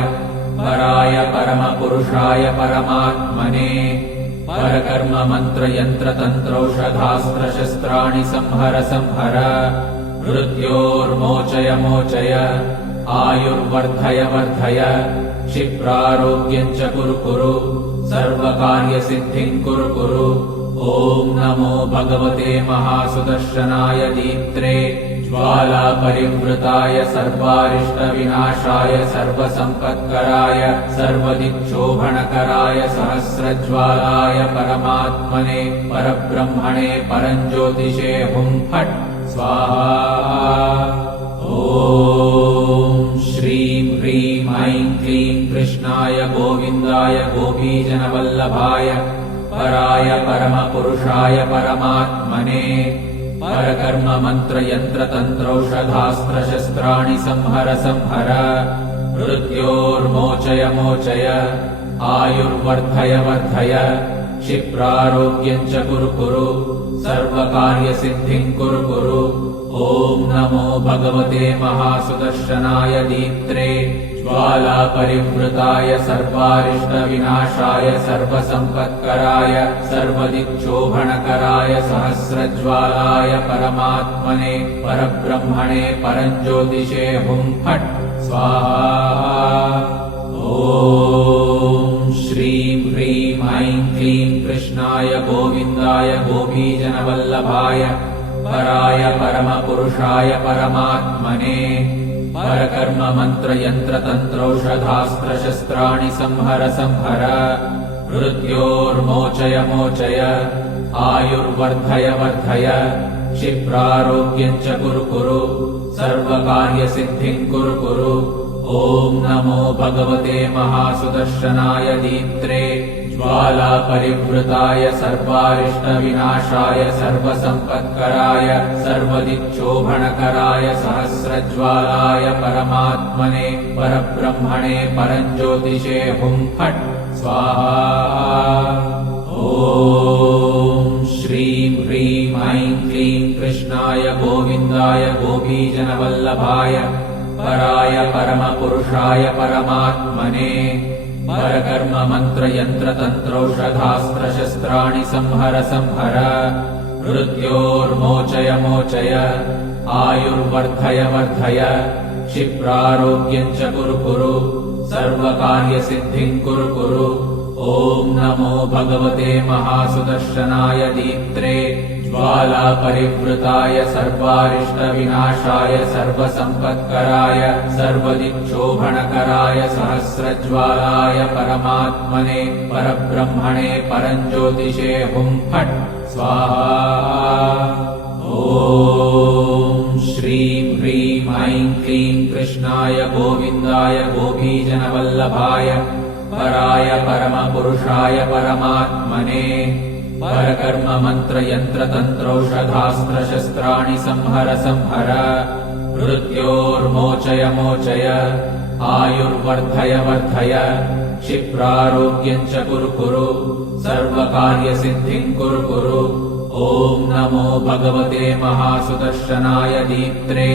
पराय परमपुरुषाय परमात्मने परकर्म मंत्र यंत्र तंत्रौषधास्त्रशस्त्राणि संहर संहर मृत्योर्मोचय मोचय आयुर्वर्धय वर्धय क्षिप्रारोग्यं च कुरु कुरु सर्वकार्यसिद्धिं कुरु कुरु। ॐ नमो भगवते महासुदर्शनाय दीप्त्रे ज्वालापरिवृताय सर्वारिष्टविनाशाय सर्वसम्पत्कराय सर्वदिक्शोभणकराय सहस्रज्वालाय परमात्मने परब्रह्मणे परञ्ज्योतिषे हुं फट् स्वाहा। ॐ श्रीं ह्रीं ऐं क्लीं कृष्णाय गोविन्दाय गोपीजनवल्लभाय पराय परमपुरुषाय परमात्मने परकर्म मंत्र यंत्र तंत्रौषधास्त्रशस्त्राणि संहर संहर मृत्योर्मोचय मोचय आयुर्वर्धय वर्धय क्षिप्रारोग्यं च कुरु कुरु सर्वकार्यसिद्धिं कुरु कुरु। ॐ नमो भगवते महासुदर्शनाय दीप्त्रे ज्वालापरिवृताय सर्वारिष्टविनाशाय सर्वसम्पत्कराय सर्वदिक्शोभणकराय सहस्रज्वालाय परमात्मने परब्रह्मणे परञ्ज्योतिषे हुं फट् स्वाहा। ॐ श्रीं ह्रीं ऐं क्लीं कृष्णाय गोविन्दाय गोपीजनवल्लभाय पराय परमपुरुषाय परमात्मने परकर्म मंत्र यंत्र तंत्रौषधास्त्रशस्त्राणि संहर संहर मृत्योर्मोचय मोचय आयुर्वर्धय वर्धय क्षिप्रारोग्यं च कुरु कुरु सर्वकार्यसिद्धिं कुरु कुरु। ॐ नमो भगवते महासुदर्शनाय दीप्त्रे ज्वालापरिवृताय सर्वारिष्टविनाशाय सर्वसम्पत्कराय सर्वदिक्शोभणकराय सहस्रज्वालाय परमात्मने परब्रह्मणे परञ्ज्योतिषे हुं फट् स्वाहा। ॐ श्रीं ह्रीं ऐं क्लीं कृष्णाय गोविन्दाय गोपीजनवल्लभाय पराय परमपुरुषाय परमात्मने परकर्म मंत्र यंत्र तंत्रौषधास्त्रशस्त्राणि संहर संहर मृत्योर्मोचय मोचय आयुर्वर्धय वर्धय क्षिप्रारोग्यं च कुरु कुरु सर्वकार्यसिद्धिं कुरु कुरु। ॐ नमो भगवते महासुदर्शनाय दीप्त्रे ज्वालापरिवृताय सर्वारिष्टविनाशाय सर्वसम्पत्कराय सर्वदिक्शोभणकराय सहस्रज्वालाय परमात्मने परब्रह्मणे परञ्ज्योतिषे हुं फट् स्वाहा। ॐ श्रीं ह्रीं ऐं क्लीं कृष्णाय गोविन्दाय गोपीजनवल्लभाय पराय परमपुरुषाय परमात्मने परकर्म मंत्र यंत्र तंत्रौषधास्त्रशस्त्राणि संहर संहर मृत्योर्मोचय मोचय आयुर्वर्धय वर्धय क्षिप्रारोग्यं च कुरु कुरु सर्वकार्यसिद्धिं कुरु कुरु। ॐ नमो भगवते महासुदर्शनाय दीप्त्रे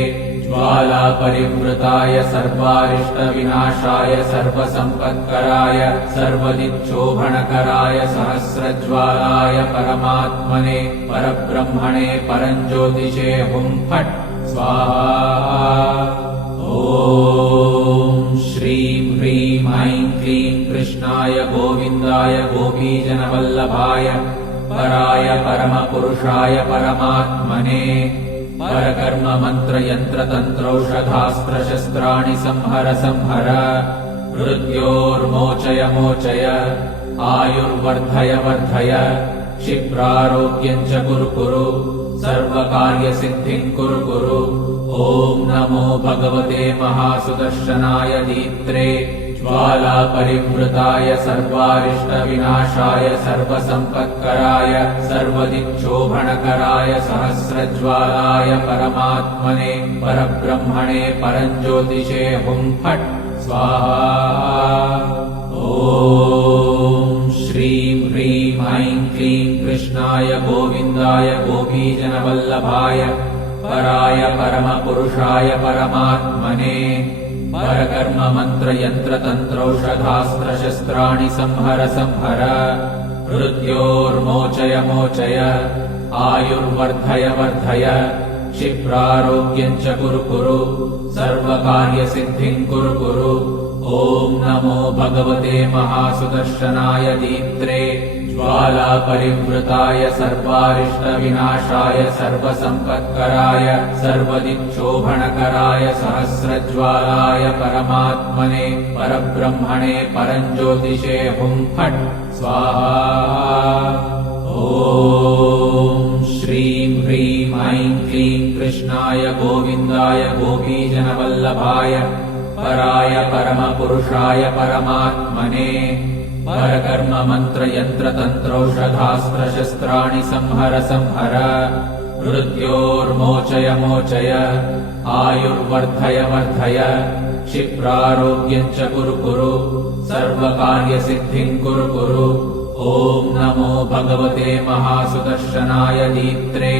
ज्वालापरिवृताय सर्वारिष्टविनाशाय सर्वसम्पत्कराय सर्वदिक्शोभणकराय सहस्रज्वालाय परमात्मने परब्रह्मणे परञ्ज्योतिषे हुं फट् स्वाहा। ॐ श्रीं ह्रीं ऐं क्लीं कृष्णाय गोविन्दाय गोपीजनवल्लभाय पराय परमपुरुषाय परमात्मने परकर्म मंत्र यंत्र तंत्रौषधास्त्रशस्त्राणि संहर संहर मृत्योर्मोचय मोचय आयुर्वर्धय वर्धय क्षिप्रारोग्यं च कुरु कुरु सर्वकार्यसिद्धिं कुरु कुरु। ॐ नमो भगवते महासुदर्शनाय दीप्त्रे ज्वालापरिवृताय सर्वारिष्टविनाशाय सर्वसम्पत्कराय सर्वदिक्शोभणकराय सहस्रज्वालाय परमात्मने परब्रह्मणे परञ्ज्योतिषे हुं फट् स्वाहा। ॐ श्रीं ह्रीं ऐं क्लीं कृष्णाय गोविन्दाय गोपीजनवल्लभाय पराय परमपुरुषाय परमात्मने परकर्म मंत्र यंत्र तंत्रौषधास्त्रशस्त्राणि संहर संहर मृत्योर्मोचय मोचय आयुर्वर्धय वर्धय क्षिप्रारोग्यं च कुरु कुरु सर्वकार्यसिद्धिं कुरु कुरु। ॐ नमो भगवते महासुदर्शनाय दीप्त्रे ज्वालापरिवृताय सर्वारिष्टविनाशाय सर्वसम्पत्कराय सर्वदिक्शोभणकराय सहस्रज्वालाय परमात्मने परब्रह्मणे परञ्ज्योतिषे हुं फट् स्वाहा। ॐ श्रीं ह्रीं ऐं क्लीं कृष्णाय गोविन्दाय गोपीजनवल्लभाय पराय परमपुरुषाय परमात्मने परकर्म मंत्र यंत्र तंत्रौषधास्त्रशस्त्राणि संहर संहर मृत्योर्मोचय मोचय आयुर्वर्धय वर्धय क्षिप्रारोग्यं च कुरु कुरु सर्वकार्यसिद्धिं कुरु कुरु। ॐ नमो भगवते महासुदर्शनाय दीप्त्रे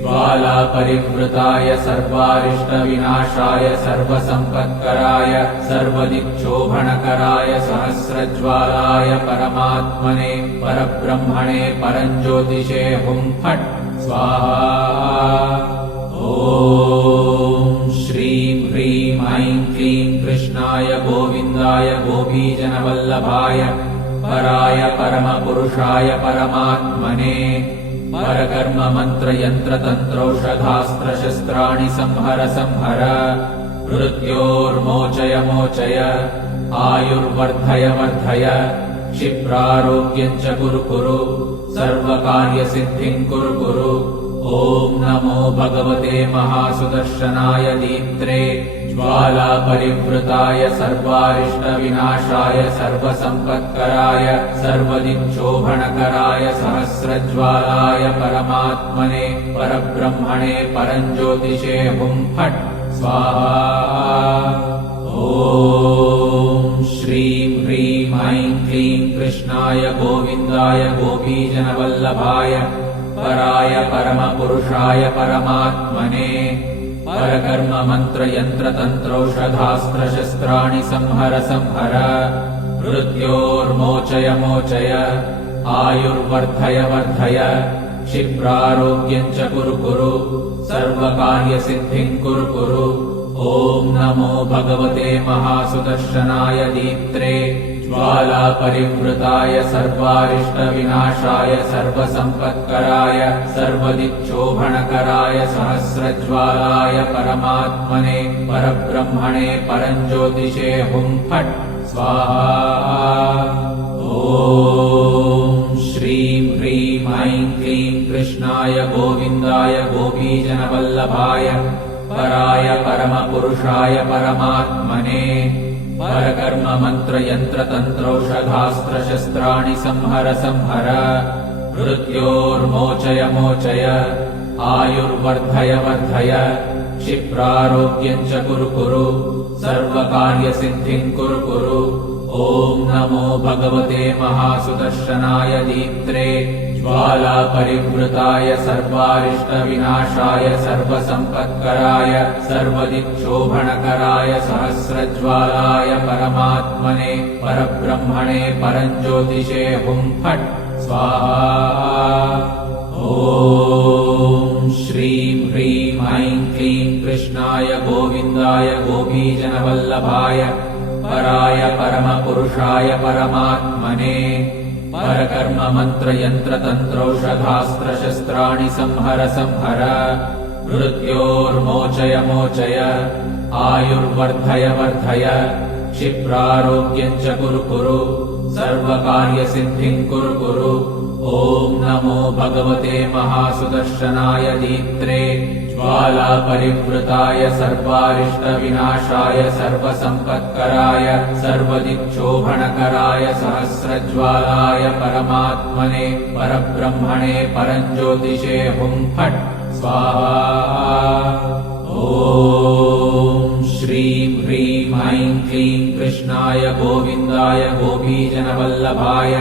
ज्वालापरिवृताय सर्वारिष्टविनाशाय सर्वसम्पत्कराय सर्वदिक्शोभणकराय सहस्रज्वालाय परमात्मने परब्रह्मणे परञ्ज्योतिषे हुं फट् स्वाहा। ॐ श्रीं ह्रीं ऐं क्लीं कृष्णाय गोविन्दाय गोपीजनवल्लभाय पराय परमपुरुषाय परमात्मने परकर्म मंत्र यंत्र तंत्रौषधास्त्रशस्त्राणि संहर संहर मृत्योर्मोचय मोचय आयुर्वर्धय वर्धय क्षिप्रारोग्यं च कुरु कुरु सर्वकार्यसिद्धिं कुरु कुरु। ॐ नमो भगवते महासुदर्शनाय दीप्त्रे ज्वालापरिवृताय सर्वारिष्टविनाशाय सर्वसम्पत्कराय सर्वदिक्शोभनकराय सहस्रज्वालाय परमात्मने परब्रह्मणे परञ्ज्योतिषे हुं फट् स्वाहा। ॐ श्रीं ह्रीं ऐं क्लीं कृष्णाय गोविन्दाय गोपीजनवल्लभाय पराय परमपुरुषाय परमात्मने परकर्म मंत्र यंत्र तंत्रौषधास्त्रशस्त्राणि संहर संहर मृत्योर्मोचय मोचय आयुर्वर्धय वर्धय क्षिप्रारोग्यं च कुरु कुरु सर्वकार्यसिद्धिं कुरु कुरु। ॐ नमो भगवते महासुदर्शनाय दीप्त्रे ज्वालापरिवृताय सर्वारिष्टविनाशाय सर्वसम्पत्कराय सर्वदिक्शोभनकराय सहस्रज्वालाय परमात्मने परब्रह्मणे परञ्ज्योतिषे हुं फट् स्वाहा। ॐ श्रीं ह्रीं ऐं क्लीं कृष्णाय गोविन्दाय गोपीजनवल्लभाय पराय परमपुरुषाय परमात्मने परकर्म मंत्र यंत्र तंत्रौषधास्त्रशस्त्राणि संहर संहर मृत्योर्मोचय मोचय आयुर्वर्धय वर्धय क्षिप्रारोग्यं च कुरु कुरु सर्वकार्यसिद्धिं कुरु कुरु। ॐ नमो भगवते महासुदर्शनाय दीप्त्रे ज्वालापरिवृताय सर्वारिष्टविनाशाय सर्वसम्पत्कराय सर्वदिक्शोभनकराय सहस्रज्वालाय परमात्मने परब्रह्मणे परञ्ज्योतिषे हुं फट् स्वाहा। ॐ श्रीं ह्रीं ऐं क्लीं कृष्णाय गोविन्दाय गोपीजनवल्लभाय पराय परमपुरुषाय परमात्मने परकर्म मंत्र यंत्र तंत्रौषधास्त्रशस्त्राणि संहर संहर मृत्योर्मोचय मोचय आयुर्वर्धय वर्धय क्षिप्रारोग्यं च कुरु कुरु सर्वकार्यसिद्धिं कुरु कुरु। ॐ नमो भगवते महासुदर्शनाय दीप्त्रे ज्वालापरिवृताय सर्वारिष्टविनाशाय सर्वसम्पत्कराय सर्वदिक्शोभनकराय सहस्रज्वालाय परमात्मने परब्रह्मणे परञ्ज्योतिषे हुं फट् स्वाहा। ॐ श्रीं ह्रीं ऐं क्लीं कृष्णाय गोविन्दाय गोपीजनवल्लभाय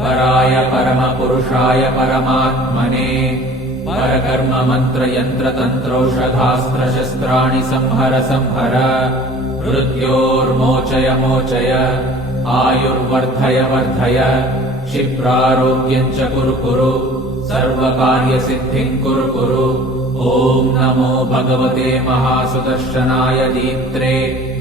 पराय परमपुरुषाय परमात्मने परकर्म मंत्र यंत्र तंत्रौषधास्त्रशस्त्राणि संहर संहर मृत्योर्मोचय मोचय आयुर्वर्धय वर्धय क्षिप्रारोग्यं च कुरु कुरु सर्वकार्यसिद्धिं कुरु कुरु। ॐ नमो भगवते महासुदर्शनाय दीप्त्रे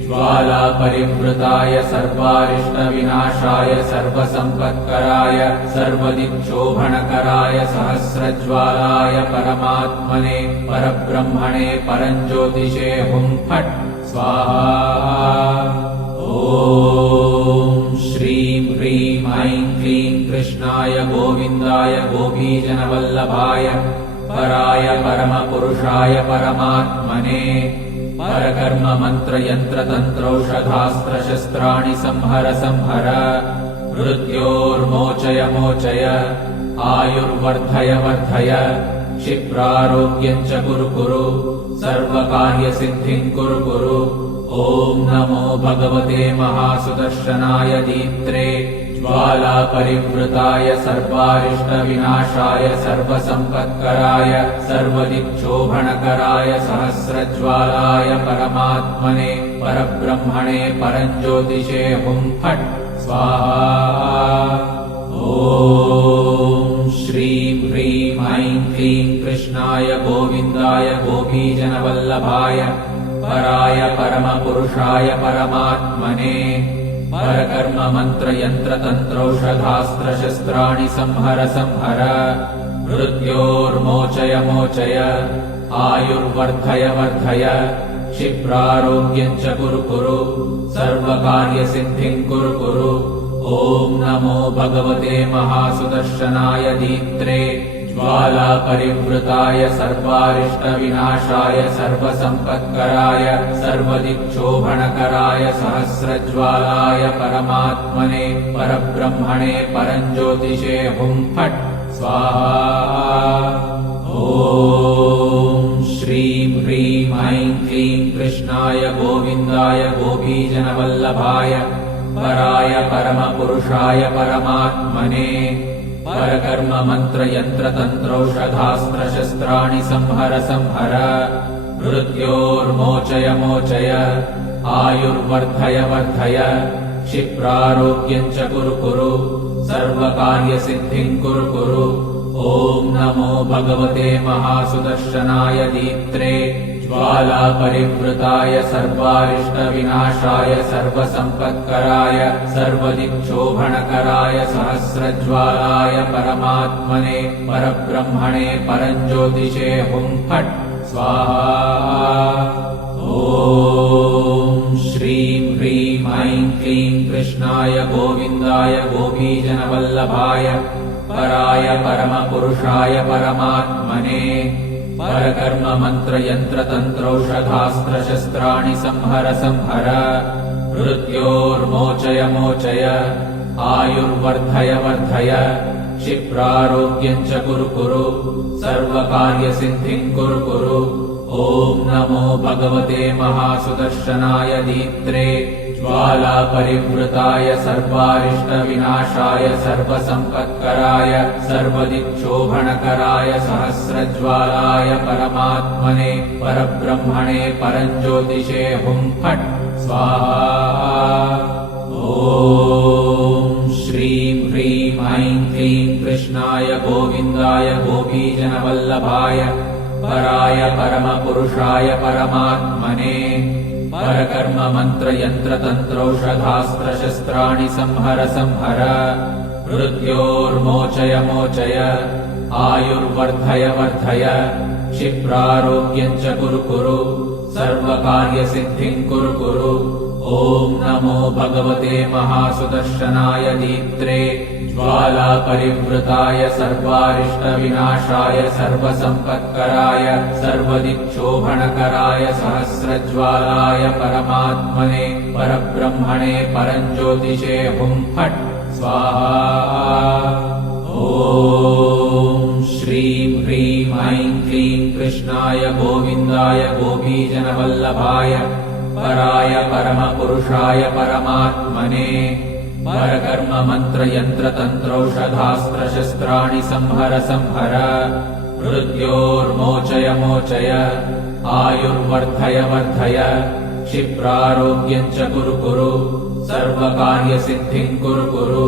ज्वालापरिवृताय सर्वारिष्टविनाशाय सर्वसम्पत्कराय सर्वदिक्शोभनकराय सहस्रज्वालाय परमात्मने परब्रह्मणे परञ्ज्योतिषे हुं फट् स्वाहा। ॐ श्रीं ह्रीं ऐं क्लीं कृष्णाय गोविन्दाय गोपीजनवल्लभाय पराय परमपुरुषाय परमात्मने परकर्म मंत्र यंत्र तंत्रौषधास्त्रशस्त्राणि संहर संहर मृत्योर्मोचय मोचय आयुर्वर्धय वर्धय क्षिप्रारोग्यं च कुरु कुरु सर्वकार्यसिद्धिं कुरु कुरु। ॐ नमो भगवते महासुदर्शनाय दीप्त्रे ज्वालापरिवृताय सर्वारिष्टविनाशाय सर्वसम्पत्कराय सर्वदिक्शोभनकराय सहस्रज्वालाय परमात्मने परब्रह्मणे परञ्ज्योतिषे हुं फट् स्वाहा। ॐ श्रीं ह्रीं ऐं क्लीं कृष्णाय गोविन्दाय गोपीजनवल्लभाय पराय परमपुरुषाय परमात्मने परकर्म मंत्र यंत्र तंत्रौषधास्त्रशस्त्राणि संहर संहर मृत्योर्मोचय मोचय आयुर्वर्धय वर्धय क्षिप्रारोग्यं च कुरु कुरु सर्वकार्यसिद्धिं कुरु कुरु। ॐ नमो भगवते महासुदर्शनाय दीप्त्रे ज्वालापरिवृताय सर्वारिष्टविनाशाय सर्वसम्पत्कराय सर्वदिक्शोभणकराय सहस्रज्वालाय परमात्मने परब्रह्मणे परञ्ज्योतिषे हुं फट् स्वाहा। ॐ श्रीं ह्रीं ऐं क्लीं कृष्णाय गोविन्दाय गोपीजनवल्लभाय पराय परमपुरुषाय परमात्मने परकर्म मंत्र यंत्र तंत्रौषधास्त्रशस्त्राणि संहर संहर मृत्योर्मोचय मोचय आयुर्वर्धय वर्धय क्षिप्रारोग्यं च कुरु कुरु सर्वकार्यसिद्धिं कुरु कुरु। ॐ नमो भगवते महासुदर्शनाय दीप्त्रे ज्वालापरिवृताय सर्वारिष्टविनाशाय सर्वसम्पत्कराय सर्वदिक्शोभणकराय सहस्रज्वालाय परमात्मने परब्रह्मणे परञ्ज्योतिषे हुं फट् स्वाहा। ॐ श्रीं ह्रीं ऐं क्लीं कृष्णाय गोविन्दाय गोपीजनवल्लभाय पराय परमपुरुषाय परमात्मने परकर्म मंत्र यंत्र तंत्रौषधास्त्रशस्त्राणि संहर संहर मृत्योर्मोचय मोचय आयुर्वर्धय वर्धय क्षिप्रारोग्यं च कुरु कुरु सर्वकार्यसिद्धिं कुरु कुरु। ॐ नमो भगवते महासुदर्शनाय दीप्त्रे ज्वालापरिवृताय सर्वारिष्टविनाशाय सर्वसम्पत्कराय सर्वदिक्शोभणकराय सहस्रज्वालाय परमात्मने परब्रह्मणे परञ्ज्योतिषे हुं फट् स्वाहा। ॐ श्रीं ह्रीं ऐं क्लीं कृष्णाय गोविन्दाय गोपीजनवल्लभाय पराय परमपुरुषाय परमात्मने परकर्म मंत्र यंत्र तंत्रौषधास्त्रशस्त्राणि संहर संहर मृत्योर्मोचय मोचय आयुर्वर्धय वर्धय क्षिप्रारोग्यं च कुरु कुरु सर्वकार्यसिद्धिं कुरु कुरु। ॐ नमो भगवते महासुदर्शनाय दीप्त्रे ज्वालापरिवृताय सर्वारिष्टविनाशाय सर्वसम्पत्कराय सर्वदिक्शोभणकराय सहस्रज्वालाय परमात्मने परब्रह्मणे परञ्ज्योतिषे हुं फट् स्वाहा। ॐ श्रीं ह्रीं ऐं क्लीं कृष्णाय गोविन्दाय गोपीजनवल्लभाय पराय परमपुरुषाय परमात्मने परकर्म मंत्र यंत्र तंत्रौषधास्त्रशस्त्राणि संहर संहर मृत्योर्मोचय मोचय आयुर्वर्धय वर्धय क्षिप्रारोग्यं च कुरु कुरु सर्वकार्यसिद्धिं कुरु कुरु।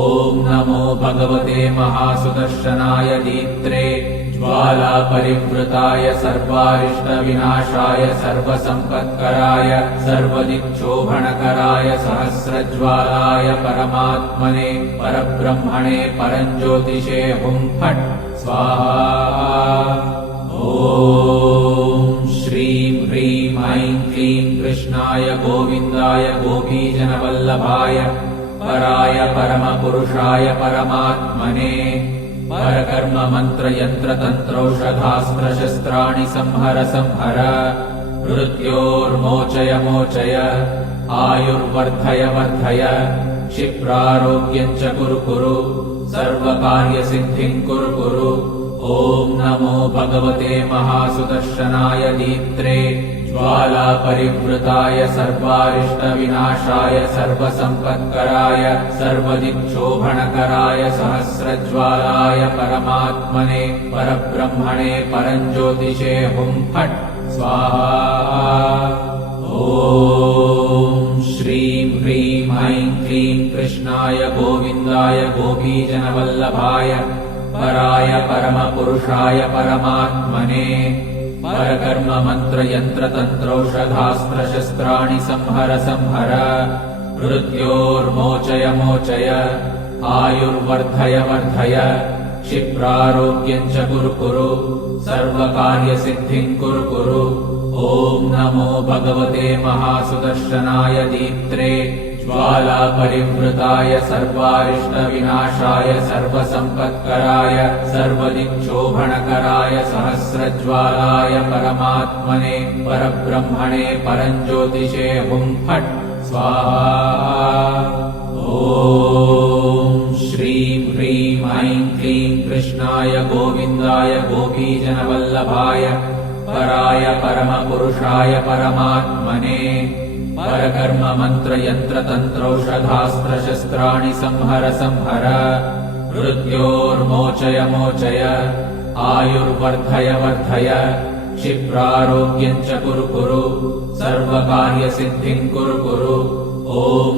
ॐ नमो भगवते महासुदर्शनाय दीप्त्रे ज्वालापरिवृताय सर्वारिष्टविनाशाय सर्वसम्पत्कराय सर्वदिक्शोभणकराय सहस्रज्वालाय परमात्मने परब्रह्मणे परञ्ज्योतिषे हुं फट् स्वाहा। ॐ श्रीं ह्रीं ऐं क्लीं कृष्णाय गोविन्दाय गोपीजनवल्लभाय पराय परमपुरुषाय परमात्मने परकर्म मंत्र यंत्र तंत्रौषधास्त्रशस्त्राणि संहर संहर मृत्योर्मोचय मोचय आयुर्वर्धय वर्धय क्षिप्रारोग्यं च कुरु कुरु सर्वकार्यसिद्धिं कुरु कुरु। ॐ नमो भगवते महासुदर्शनाय दीप्त्रे ज्वालापरिवृताय सर्वारिष्टविनाशाय सर्वसम्पत्कराय सर्वदिक्शोभणकराय सहस्रज्वालाय परमात्मने परब्रह्मणे परञ्ज्योतिषे हुं फट् स्वाहा। ॐ श्रीं ह्रीं ऐं क्लीं कृष्णाय गोविन्दाय गोपीजनवल्लभाय पराय परमपुरुषाय परमात्मने परकर्म मंत्र यंत्र तंत्रौषधास्त्रशस्त्राणि संहर संहर मृत्योर्मोचय मोचय आयुर्वर्धय वर्धय क्षिप्रारोग्यं च कुरु कुरु सर्वकार्यसिद्धिं कुरु कुरु। ॐ नमो भगवते महासुदर्शनाय दीप्त्रे ज्वालापरिवृताय सर्वारिष्टविनाशाय सर्वसम्पत्कराय सर्वदिक्शोभणकराय सहस्रज्वालाय परमात्मने परब्रह्मणे परञ्ज्योतिषे हुं फट् स्वाहा। ॐ श्रीं ह्रीं ऐं क्लीं कृष्णाय गोविन्दाय गोपीजनवल्लभाय पराय परमपुरुषाय परमात्मने परकर्म मंत्र यंत्र तंत्रौषधास्त्रशस्त्राणि संहर संहर मृत्योर्मोचय मोचय आयुर्वर्धय वर्धय क्षिप्रारोग्यं च कुरु कुरु सर्वकार्यसिद्धिं कुरु कुरु। ॐ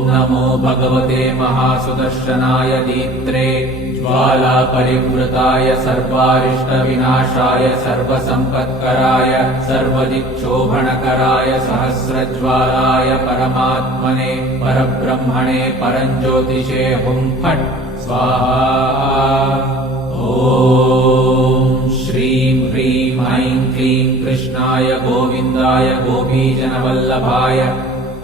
नमो भगवते महासुदर्शनाय दीप्त्रे ज्वालापरिवृताय सर्वारिष्टविनाशाय सर्वसम्पत्कराय सर्वदिक्शोभणकराय सहस्रज्वालाय परमात्मने परब्रह्मणे परञ्ज्योतिषे हुं फट् स्वाहा। ॐ श्रीं ह्रीं ऐं क्लीं कृष्णाय गोविन्दाय गोपीजनवल्लभाय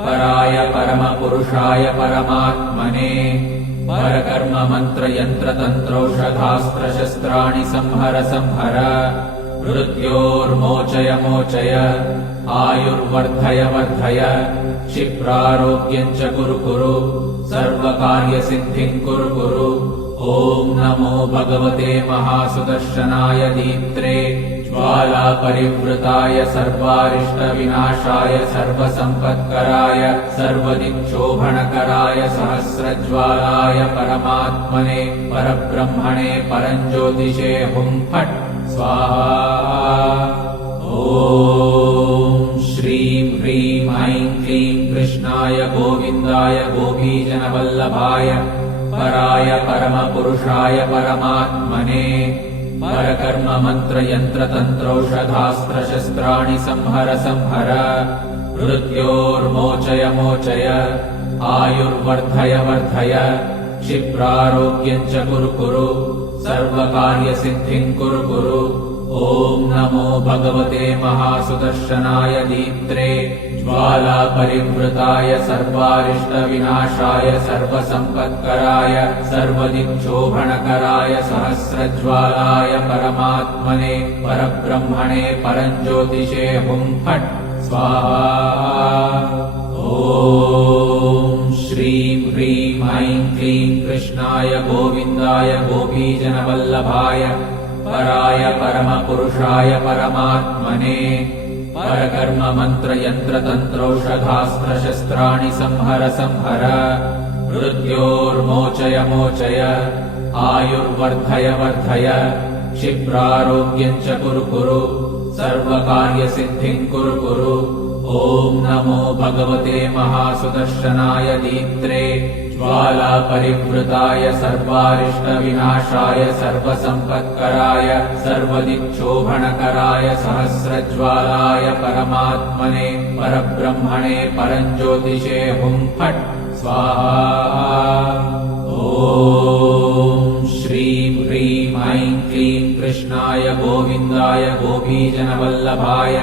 पराय परमपुरुषाय परमात्मने परकर्म मंत्र यंत्र तंत्रौषधास्त्रशस्त्राणि संहर संहर मृत्योर्मोचय मोचय आयुर्वर्धय वर्धय क्षिप्रारोग्यं च कुरु कुरु सर्वकार्यसिद्धिं कुरु कुरु। ॐ नमो भगवते महासुदर्शनाय दीप्त्रे ज्वालापरिवृताय सर्वारिष्टविनाशाय सर्वसम्पत्कराय सर्वदिक्शोभणकराय सहस्रज्वालाय परमात्मने परब्रह्मणे परञ्ज्योतिषे हुं फट् स्वाहा। ॐ श्रीं ह्रीं ऐं क्लीं कृष्णाय गोविन्दाय गोपीजनवल्लभाय पराय परमपुरुषाय परमात्मने परकर्म मंत्र यंत्र तंत्रौषधास्त्रशस्त्राणि संहर संहर मृत्योर्मोचय मोचय आयुर्वर्धय वर्धय क्षिप्रारोग्यं च कुरु कुरु सर्वकार्यसिद्धिं कुरु कुरु। ॐ नमो भगवते महासुदर्शनाय दीप्त्रे ज्वालापरिवृताय सर्वारिष्टविनाशाय सर्वसम्पत्कराय सर्वदिक्शोभणकराय सहस्रज्वालाय परमात्मने परब्रह्मणे परञ्ज्योतिषे हुं फट् स्वाहा। ॐ श्रीं ह्रीं ऐं क्लीं कृष्णाय गोविन्दाय गोपीजनवल्लभाय पराय परमपुरुषाय परमात्मने परकर्म मंत्र यंत्र तंत्रौषधास्त्रशस्त्राणि संहर संहर मृत्योर्मोचय मोचय आयुर्वर्धय वर्धय क्षिप्रारोग्यं च कुरु कुरु सर्वकार्यसिद्धिं कुरु कुरु। ॐ नमो भगवते महासुदर्शनाय दीप्त्रे ज्वालापरिवृताय सर्वारिष्टविनाशाय सर्वसम्पत्कराय सर्वदिक्शोभणकराय सहस्रज्वालाय परमात्मने परब्रह्मणे परञ्ज्योतिषे हुं फट् स्वाहा। ॐ श्रीं ह्रीं ऐं क्लीं कृष्णाय गोविन्दाय गोपीजनवल्लभाय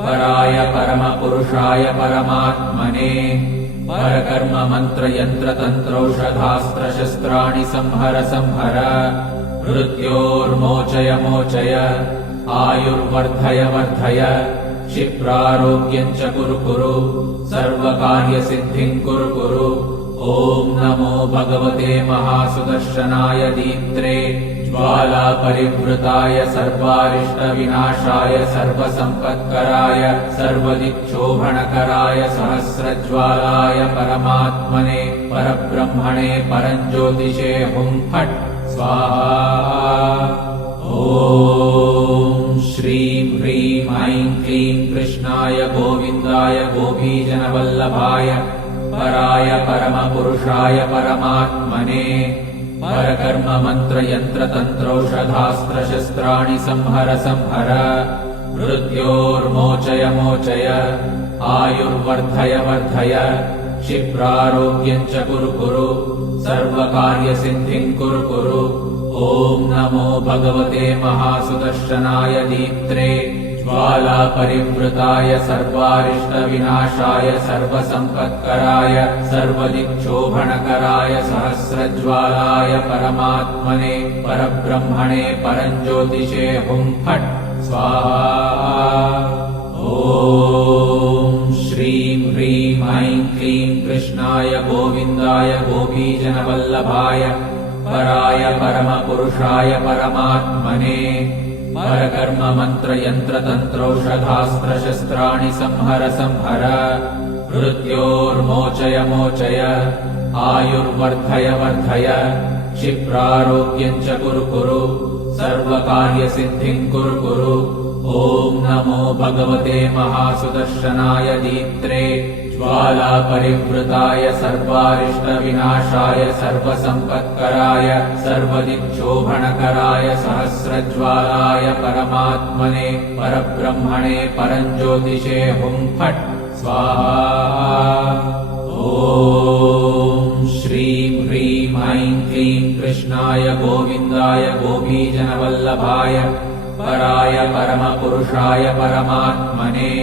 पराय परमपुरुषाय परमात्मने परकर्म मंत्र यंत्र तंत्रौषधास्त्रशस्त्राणि संहर संहर मृत्योर्मोचय मोचय आयुर्वर्धय वर्धय क्षिप्रारोग्यं च कुरु कुरु सर्वकार्यसिद्धिं कुरु कुरु। ॐ नमो भगवते महासुदर्शनाय दीप्त्रे ज्वालापरिवृताय सर्वारिष्टविनाशाय सर्वसम्पत्कराय सर्वदिक्शोभणकराय सहस्रज्वालाय परमात्मने परब्रह्मणे परञ्ज्योतिषे हुं फट् स्वाहा। ॐ श्रीं ह्रीं ऐं क्लीं कृष्णाय गोविन्दाय गोपीजनवल्लभाय पराय परमपुरुषाय परमात्मने परकर्म मंत्र यंत्र तंत्रौषधास्त्रशस्त्राणि संहर संहर मृत्योर्मोचय मोचय आयुर्वर्धय वर्धय क्षिप्रारोग्यं च कुरु कुरु सर्वकार्यसिद्धिं कुरु कुरु। ॐ नमो भगवते महासुदर्शनाय दीप्त्रे ज्वालापरिवृताय सर्वारिष्टविनाशाय सर्वसम्पत्कराय सर्वदिक्शोभणकराय सहस्रज्वालाय परमात्मने परब्रह्मणे परञ्ज्योतिषे हुं फट् स्वाहा। ॐ श्रीं ह्रीं ऐं क्लीं कृष्णाय गोविन्दाय गोपीजनवल्लभाय पराय परमपुरुषाय परमात्मने परकर्म मंत्र यंत्र तंत्रौषधास्त्रशस्त्राणि संहर संहर मृत्योर्मोचय मोचय आयुर्वर्धय वर्धय क्षिप्रारोग्यं च कुरु कुरु सर्वकार्यसिद्धिं कुरु कुरु। ॐ नमो भगवते महासुदर्शनाय दीप्त्रे ज्वालापरिवृताय सर्वारिष्टविनाशाय सर्वसम्पत्कराय सर्वदिक्शोभणकराय सहस्रज्वालाय परमात्मने परब्रह्मणे परञ्ज्योतिषे हुं फट् स्वाहा। ॐ श्रीं ह्रीं ऐं क्लीं कृष्णाय गोविन्दाय गोपीजनवल्लभाय पराय परमपुरुषाय परमात्मने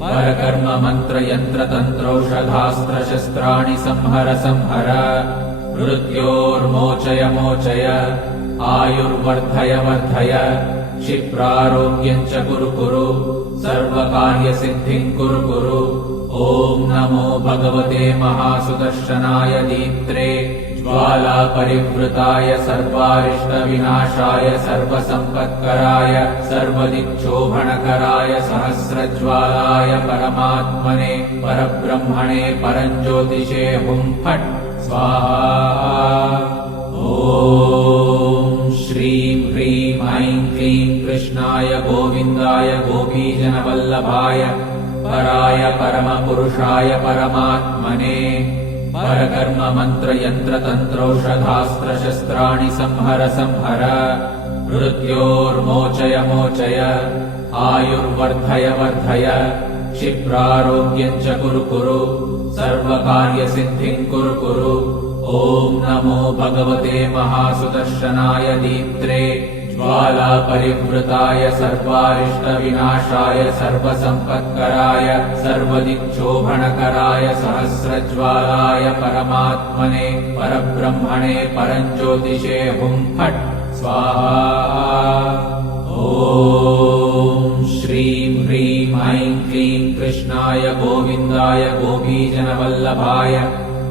परकर्म मंत्र यंत्र तंत्रौषधास्त्रशस्त्राणि संहर संहर मृत्योर्मोचय मोचय आयुर्वर्धय वर्धय क्षिप्रारोग्यं च कुरु कुरु सर्वकार्यसिद्धिं कुरु कुरु। ॐ नमो भगवते महासुदर्शनाय दीप्त्रे ज्वालापरिवृताय सर्वारिष्टविनाशाय सर्वसम्पत्कराय सर्वदिक्शोभणकराय सहस्रज्वालाय परमात्मने परब्रह्मणे परञ्ज्योतिषे हुं फट् स्वाहा। ॐ श्रीं ह्रीं ऐं क्लीं कृष्णाय गोविन्दाय गोपीजनवल्लभाय पराय परमपुरुषाय परमात्मने परकर्म मंत्र यंत्र तंत्रौषधास्त्रशस्त्राणि संहर संहर मृत्योर्मोचय मोचय आयुर्वर्धय वर्धय क्षिप्रारोग्यं च कुरु कुरु सर्वकार्यसिद्धिं कुरु कुरु। ॐ नमो भगवते महासुदर्शनाय दीप्त्रे ज्वालापरिवृताय सर्वारिष्टविनाशाय सर्वसम्पत्कराय सर्वदिक्शोभणकराय सहस्रज्वालाय परमात्मने परब्रह्मणे परञ्ज्योतिषे हुं फट् स्वाहा। ॐ श्रीं ह्रीं ऐं क्लीं कृष्णाय गोविन्दाय गोपीजनवल्लभाय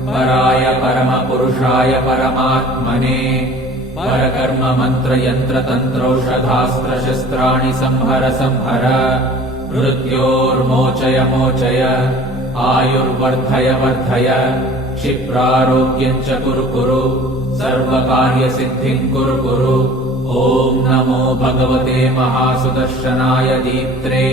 पराय परमपुरुषाय परमात्मने परकर्म मंत्र यंत्र तंत्रौषधास्त्रशस्त्राणि संहर संहर मृत्योर्मोचय मोचय आयुर्वर्धय वर्धय क्षिप्रारोग्यं च कुरु कुरु सर्वकार्यसिद्धिं कुरु कुरु। ॐ नमो भगवते महासुदर्शनाय दीप्त्रे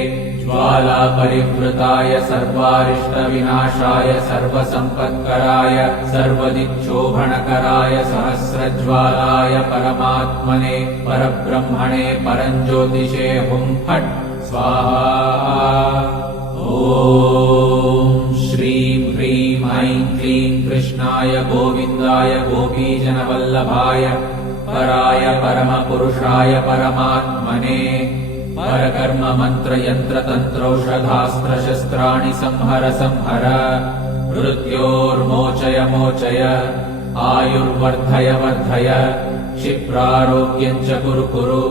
ज्वालापरिवृताय सर्वारिष्टविनाशाय सर्वसम्पत्कराय सर्वदिक्शोभणकराय सहस्रज्वालाय परमात्मने परब्रह्मणे परञ्ज्योतिषे हुं फट् स्वाहा। ॐ श्रीं ह्रीं ऐं क्लीं कृष्णाय गोविन्दाय गोपीजनवल्लभाय पराय परमपुरुषाय परमात्मने परकर्म मंत्र यंत्र तंत्रौषधास्त्रशस्त्राणि संहर संहर मृत्योर्मोचय मोचय आयुर्वर्धय वर्धय क्षिप्रारोग्यं च कुरु कुरु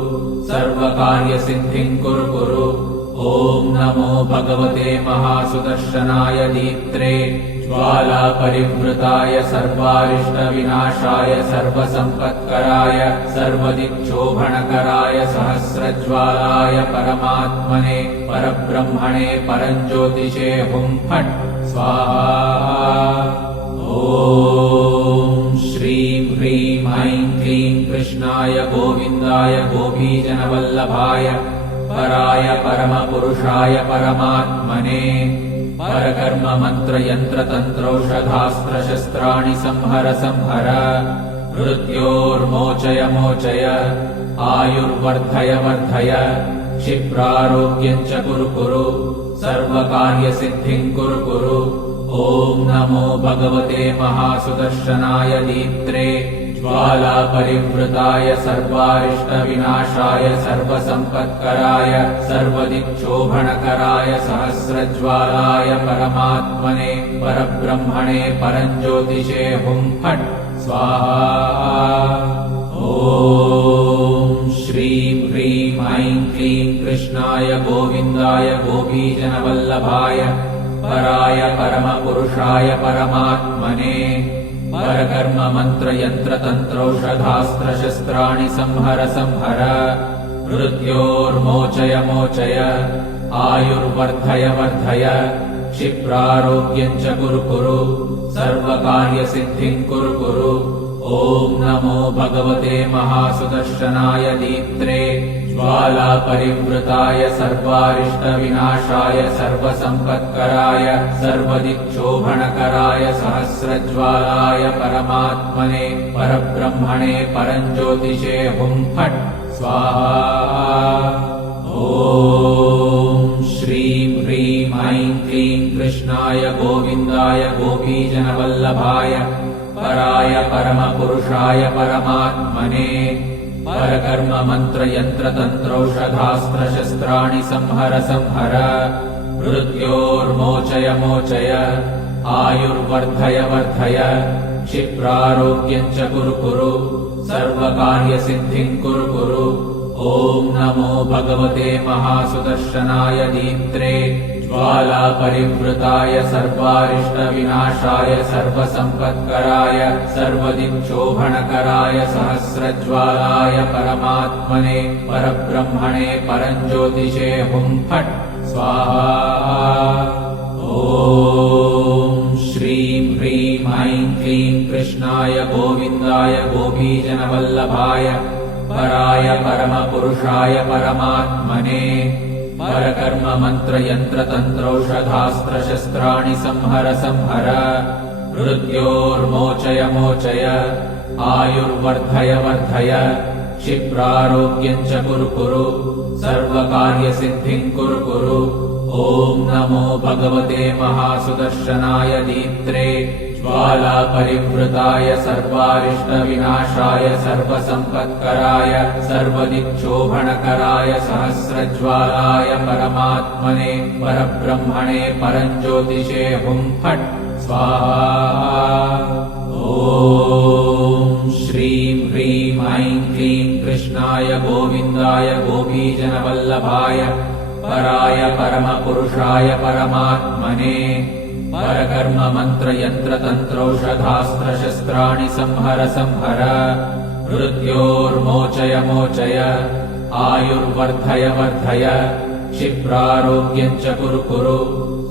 सर्वकार्यसिद्धिं कुरु कुरु। ॐ नमो भगवते महासुदर्शनाय दीप्त्रे ज्वालापरिवृताय सर्वारिष्टविनाशाय सर्वसम्पत्कराय सर्वदिक्शोभणकराय सहस्रज्वालाय परमात्मने परब्रह्मणे परञ्ज्योतिषे हुं फट् स्वाहा। ॐ श्रीं ह्रीं ऐं क्लीं कृष्णाय गोविन्दाय गोपीजनवल्लभाय पराय परमपुरुषाय परमात्मने परकर्म मंत्र यंत्र तंत्रौषधास्त्रशस्त्राणि संहर संहर मृत्योर्मोचय मोचय आयुर्वर्धय वर्धय क्षिप्रारोग्यं च कुरु कुरु सर्वकार्यसिद्धिं कुरु कुरु। ॐ नमो भगवते महासुदर्शनाय दीप्त्रे ज्वालापरिवृताय सर्वारिष्टविनाशाय सर्वसम्पत्कराय सर्वदिक्शोभणकराय सहस्रज्वालाय परमात्मने परब्रह्मणे परञ्ज्योतिषे हुं फट् स्वाहा। ॐ श्रीं ह्रीं ऐं क्लीं कृष्णाय गोविन्दाय गोपीजनवल्लभाय पराय परमपुरुषाय परमात्मने परकर्म मंत्र यंत्र तंत्रौषधास्त्रशस्त्राणि संहर संहर मृत्योर्मोचय मोचय आयुर्वर्धय वर्धय क्षिप्रारोग्यं च कुरु कुरु सर्वकार्यसिद्धिं कुरु कुरु। ॐ नमो भगवते महासुदर्शनाय दीप्त्रे ज्वालापरिवृताय सर्वारिष्टविनाशाय सर्वसम्पत्कराय सर्वदिक्शोभणकराय सहस्रज्वालाय परमात्मने परब्रह्मणे परञ्ज्योतिषे हुं फट् स्वाहा। ॐ श्रीं ह्रीं ऐं क्लीं कृष्णाय गोविन्दाय गोपीजनवल्लभाय पराय परमपुरुषाय परमात्मने परकर्म मंत्र यंत्र तंत्रौषधास्त्रशस्त्राणि संहर संहर मृत्योर्मोचय मोचय आयुर्वर्धय वर्धय क्षिप्रारोग्यं च कुरु कुरु सर्वकार्यसिद्धिं कुरु कुरु। ॐ नमो भगवते महासुदर्शनाय दीप्त्रे ज्वालापरिवृताय सर्वारिष्टविनाशाय सर्वसम्पत्कराय सर्वदिक्शोभणकराय सहस्रज्वालाय परमात्मने परब्रह्मणे परञ्ज्योतिषे हुं फट् स्वाहा। ॐ श्रीं ह्रीं ऐं क्लीं कृष्णाय गोविन्दाय गोपीजनवल्लभाय पराय परमपुरुषाय परमात्मने परकर्म मंत्र यंत्र तंत्रौषधास्त्रशस्त्राणि संहर संहर मृत्योर्मोचय मोचय आयुर्वर्धय वर्धय क्षिप्रारोग्यं च कुरु कुरु सर्वकार्यसिद्धिं कुरु कुरु। ॐ नमो भगवते महासुदर्शनाय दीप्त्रे ज्वालापरिवृताय सर्वारिष्टविनाशाय सर्वसम्पत्कराय सर्वदिक्शोभणकराय सहस्रज्वालाय परमात्मने परब्रह्मणे परञ्ज्योतिषे हुं फट् स्वाहा। ॐ श्रीं ह्रीं ऐं क्लीं कृष्णाय गोविन्दाय गोपीजनवल्लभाय पराय परमपुरुषाय परमात्मने परकर्म मंत्र यंत्र तंत्रौषधास्त्रशस्त्राणि संहर संहर मृत्योर्मोचय मोचय आयुर्वर्धय वर्धय क्षिप्रारोग्यं च कुरु कुरु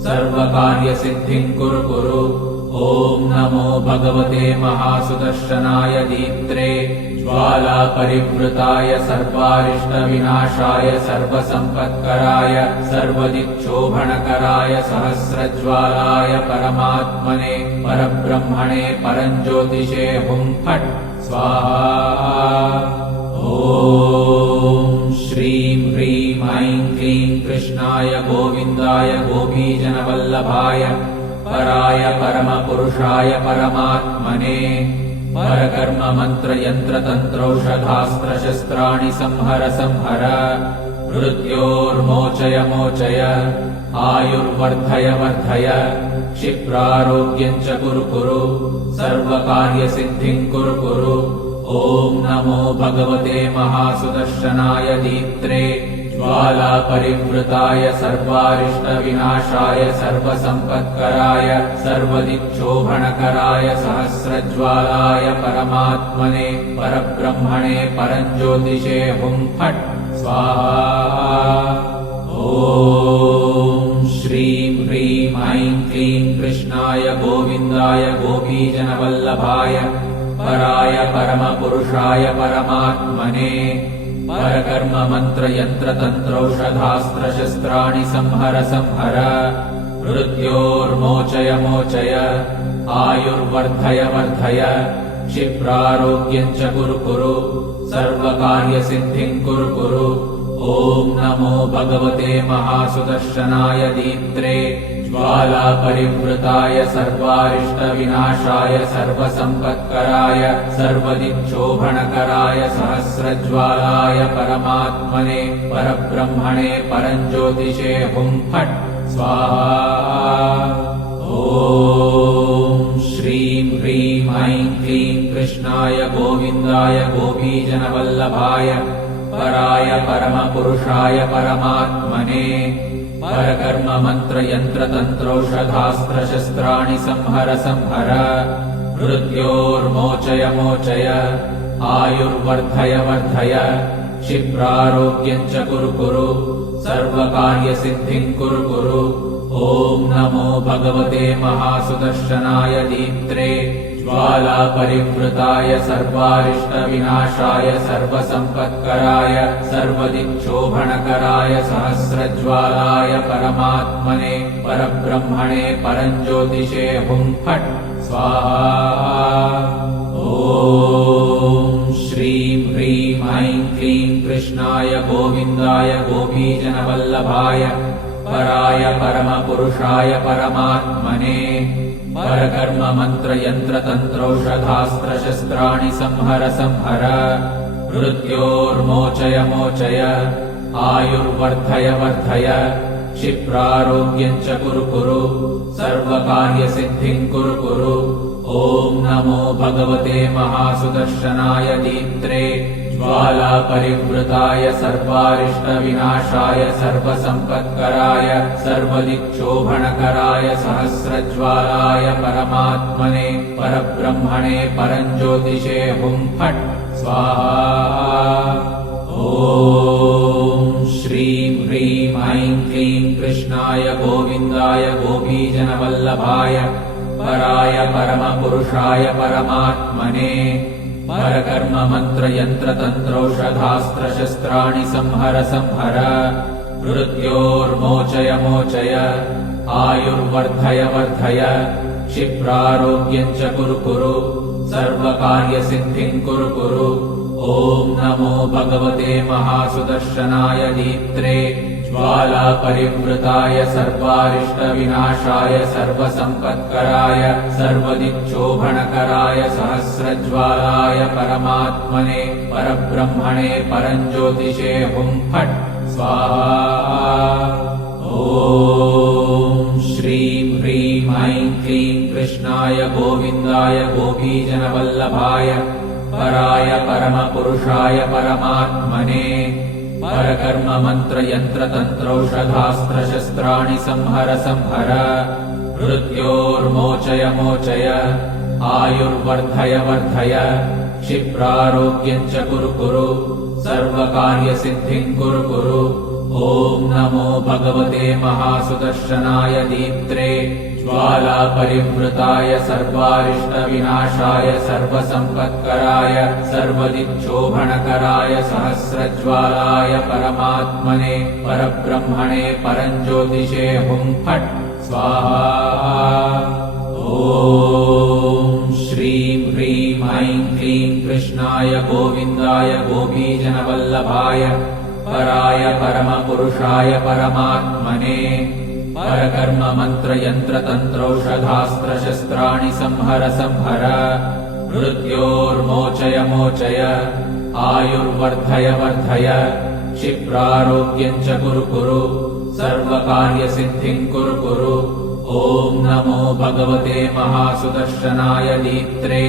सर्वकार्यसिद्धिं कुरु कुरु। ॐ नमो भगवते महासुदर्शनाय दीप्त्रे ज्वालापरिवृताय सर्वारिष्टविनाशाय सर्वसम्पत्कराय सर्वदिक्शोभणकराय सहस्रज्वालाय परमात्मने परब्रह्मणे परञ्ज्योतिषे हुं फट् स्वाहा। ॐ श्रीं ह्रीं ऐं क्लीं कृष्णाय गोविन्दाय गोपीजनवल्लभाय पराय परमपुरुषाय परमात्मने परकर्म मंत्र यंत्र तंत्रौषधास्त्रशस्त्राणि संहर संहर मृत्योर्मोचय मोचय आयुर्वर्धय वर्धय क्षिप्रारोग्यं च कुरु कुरु सर्वकार्यसिद्धिं कुरु कुरु। ॐ नमो भगवते महासुदर्शनाय दीप्त्रे ज्वालापरिवृताय सर्वारिष्टविनाशाय सर्वसम्पत्कराय सर्वदिक्शोभणकराय सहस्रज्वालाय परमात्मने परब्रह्मणे परञ्ज्योतिषे हुं फट् स्वाहा। ॐ श्रीं ह्रीं ऐं क्लीं कृष्णाय गोविन्दाय गोपीजनवल्लभाय पराय परमपुरुषाय परमात्मने परकर्म मंत्र यंत्र तंत्रौषधास्त्रशस्त्राणि संहर संहर मृत्योर्मोचय मोचय आयुर्वर्धय वर्धय क्षिप्रारोग्यं च कुरु कुरु सर्वकार्यसिद्धिं कुरु कुरु। ॐ नमो भगवते महासुदर्शनाय दीप्त्रे ज्वालापरिवृताय सर्वारिष्टविनाशाय सर्वसम्पत्कराय सर्वदिक्शोभणकराय सहस्रज्वालाय परमात्मने परब्रह्मणे परञ्ज्योतिषे हुं फट् स्वाहा। ॐ श्रीं ह्रीं ऐं क्लीं कृष्णाय गोविन्दाय गोपीजनवल्लभाय पराय परमपुरुषाय परमात्मने परकर्म मंत्र यंत्र तंत्रौषधास्त्रशस्त्राणि संहर संहर मृत्योर्मोचय मोचय आयुर्वर्धय वर्धय क्षिप्रारोग्यं च कुरु कुरु सर्वकार्यसिद्धिं कुरु कुरु। ॐ नमो भगवते महासुदर्शनाय दीप्त्रे ज्वालापरिवृताय सर्वारिष्टविनाशाय सर्वसम्पत्कराय सर्वदिक्शोभणकराय सहस्रज्वालाय परमात्मने परब्रह्मणे परञ्ज्योतिषे हुं फट् स्वाहा। ॐ श्रीं ह्रीं ऐं क्लीं कृष्णाय गोविन्दाय गोपीजनवल्लभाय पराय परमपुरुषाय परमात्मने परकर्म मंत्र यंत्र तंत्रौषधास्त्रशस्त्राणि संहर संहर मृत्योर्मोचय मोचय आयुर्वर्धय वर्धय क्षिप्रारोग्यं च कुरु कुरु सर्वकार्यसिद्धिं कुरु कुरु। ॐ नमो भगवते महासुदर्शनाय दीप्त्रे ज्वालापरिवृताय सर्वारिष्टविनाशाय सर्वसम्पत्कराय सर्वदिक्शोभणकराय सहस्रज्वालाय परमात्मने परब्रह्मणे परञ्ज्योतिषे हुं फट् स्वाहा। ॐ श्रीं ह्रीं ऐं क्लीं कृष्णाय गोविन्दाय गोपीजनवल्लभाय पराय परमपुरुषाय परमात्मने परकर्म मंत्र यंत्र तंत्रौषधास्त्रशस्त्राणि संहर संहर मृत्योर्मोचय मोचय आयुर्वर्धय वर्धय क्षिप्रारोग्यं च कुरु कुरु सर्वकार्यसिद्धिं कुरु कुरु। ॐ नमो भगवते महासुदर्शनाय दीप्त्रे ज्वालापरिवृताय सर्वारिष्टविनाशाय सर्वसम्पत्कराय सर्वदिक्शोभणकराय सहस्रज्वालाय परमात्मने परब्रह्मणे परञ्ज्योतिषे हुं फट् स्वाहा। ॐ श्रीं ह्रीं ऐं क्लीं कृष्णाय गोविन्दाय गोपीजनवल्लभाय पराय परमपुरुषाय परमात्मने परकर्म मंत्र यंत्र तंत्रौषधास्त्रशस्त्राणि संहर संहर मृत्योर्मोचय मोचय आयुर्वर्धय वर्धय क्षिप्रारोग्यं च कुरु कुरु सर्वकार्यसिद्धिं कुरु कुरु। ॐ नमो भगवते महासुदर्शनाय दीप्त्रे ज्वालापरिवृताय सर्वारिष्टविनाशाय सर्वसम्पत्कराय सर्वदिक्शोभणकराय सहस्रज्वालाय परमात्मने परब्रह्मणे परञ्ज्योतिषे हुं फट् स्वाहा। ॐ श्रीं ह्रीं ऐं क्लीं कृष्णाय गोविन्दाय गोपीजनवल्लभाय पराय परमपुरुषाय परमात्मने परकर्म मंत्र यंत्र तंत्रौषधास्त्रशस्त्राणि संहर संहर मृत्योर्मोचय मोचय आयुर्वर्धय वर्धय क्षिप्रारोग्यं च कुरु कुरु सर्वकार्यसिद्धिं कुरु कुरु। ॐ नमो भगवते महासुदर्शनाय दीप्त्रे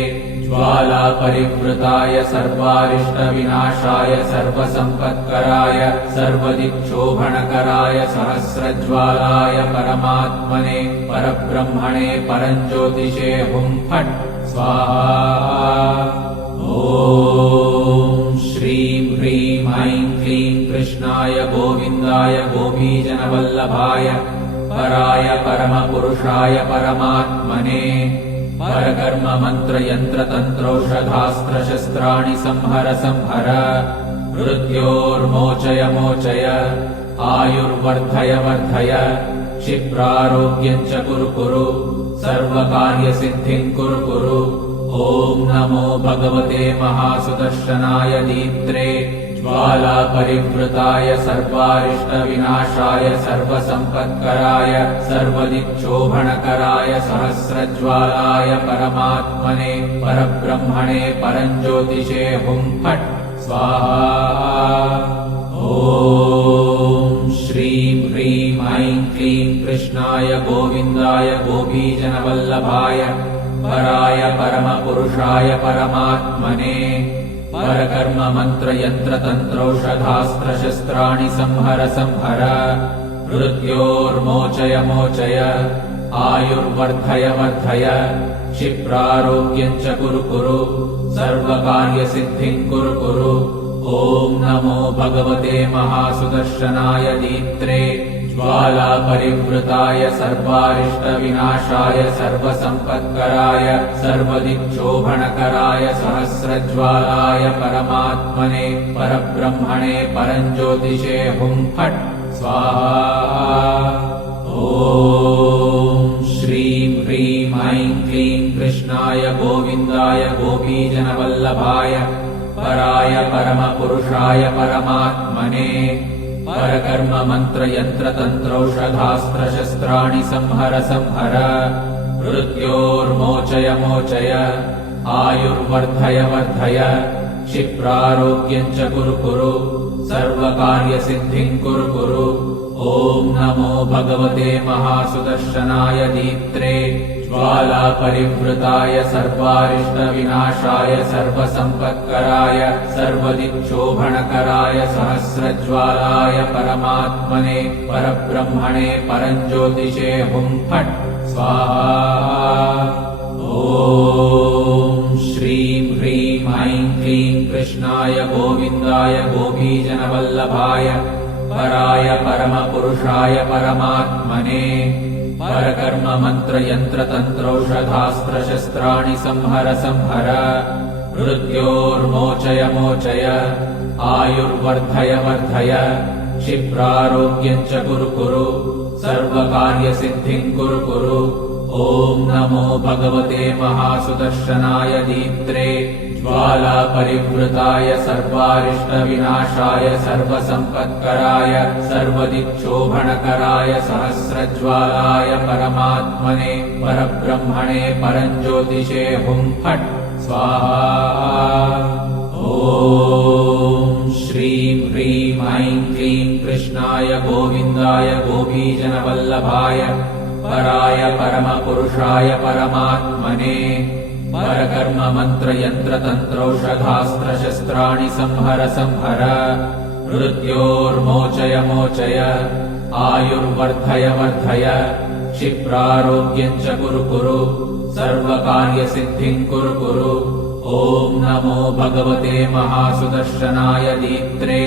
ज्वालापरिवृताय सर्वारिष्टविनाशाय सर्वसम्पत्कराय सर्वदिक्शोभणकराय सहस्रज्वालाय परमात्मने परब्रह्मणे परञ्ज्योतिषे हुं फट् स्वाहा। ॐ श्रीं ह्रीं ऐं क्लीं कृष्णाय गोविन्दाय गोपीजनवल्लभाय पराय परमपुरुषाय परमात्मने परकर्म मंत्र यंत्र तंत्रौषधास्त्रशस्त्राणि संहर संहर मृत्योर्मोचय मोचय आयुर्वर्धय वर्धय क्षिप्रारोग्यं च कुरु कुरु सर्वकार्यसिद्धिं कुरु कुरु। ॐ नमो भगवते महासुदर्शनाय दीप्त्रे ज्वालापरिवृताय सर्वारिष्टविनाशाय सर्वसम्पत्कराय सर्वदिक्शोभणकराय सहस्रज्वालाय परमात्मने परब्रह्मणे परञ्ज्योतिषे हुं फट् स्वाहा। ॐ श्रीं ह्रीं ऐं क्लीं कृष्णाय गोविन्दाय गोपीजनवल्लभाय पराय परमपुरुषाय परमात्मने परकर्म मंत्र यंत्र तंत्रौषधास्त्रशस्त्राणि संहर संहर मृत्योर्मोचय मोचय आयुर्वर्धय वर्धय क्षिप्रारोग्यं च कुरु कुरु सर्वकार्यसिद्धिं कुरु कुरु। ॐ नमो भगवते महासुदर्शनाय दीप्त्रे ज्वालापरिवृताय सर्वारिष्टविनाशाय सर्वसम्पत्कराय सर्वदिक्शोभणकराय सहस्रज्वालाय परमात्मने परब्रह्मणे परञ्ज्योतिषे हुं फट् स्वाहा। ॐ श्रीं ह्रीं ऐं क्लीं कृष्णाय गोविन्दाय गोपीजनवल्लभाय पराय परमपुरुषाय परमात्मने परकर्म मंत्र यंत्र तंत्रौषधास्त्रशस्त्राणि संहर संहर मृत्योर्मोचय मोचय आयुर्वर्धय वर्धय क्षिप्रारोग्यं च कुरु कुरु सर्वकार्यसिद्धिं कुरु कुरु। ॐ नमो भगवते महासुदर्शनाय दीप्त्रे ज्वालापरिवृताय सर्वारिष्टविनाशाय सर्वसम्पत्कराय सर्वदिक्शोभणकराय सहस्रज्वालाय परमात्मने परब्रह्मणे परञ्ज्योतिषे हुं फट् स्वाहा। ॐ श्रीं ह्रीं ऐं क्लीं कृष्णाय गोविन्दाय गोपीजनवल्लभाय पराय परमपुरुषाय परमात्मने परकर्म मंत्र यंत्र तंत्रौषधास्त्रशस्त्राणि संहर संहर मृत्योर्मोचय मोचय आयुर्वर्धय वर्धय क्षिप्रारोग्यं च कुरु कुरु सर्वकार्यसिद्धिं कुरु कुरु। ॐ नमो भगवते महासुदर्शनाय दीप्त्रे ज्वालापरिवृताय सर्वारिष्टविनाशाय सर्वसम्पत्कराय सर्वदिक्शोभणकराय सहस्रज्वालाय परमात्मने परब्रह्मणे परञ्ज्योतिषे हुं फट् स्वाहा। ॐ श्रीं ह्रीं ऐं क्लीं कृष्णाय गोविन्दाय गोपीजनवल्लभाय पराय परमपुरुषाय परमात्मने परकर्म मंत्र यंत्र तंत्रौषधास्त्रशस्त्राणि संहर संहर मृत्योर्मोचय मोचय आयुर्वर्धय वर्धय क्षिप्रारोग्यं च कुरु कुरु सर्वकार्यसिद्धिं कुरु कुरु। ॐ नमो भगवते महासुदर्शनाय दीप्त्रे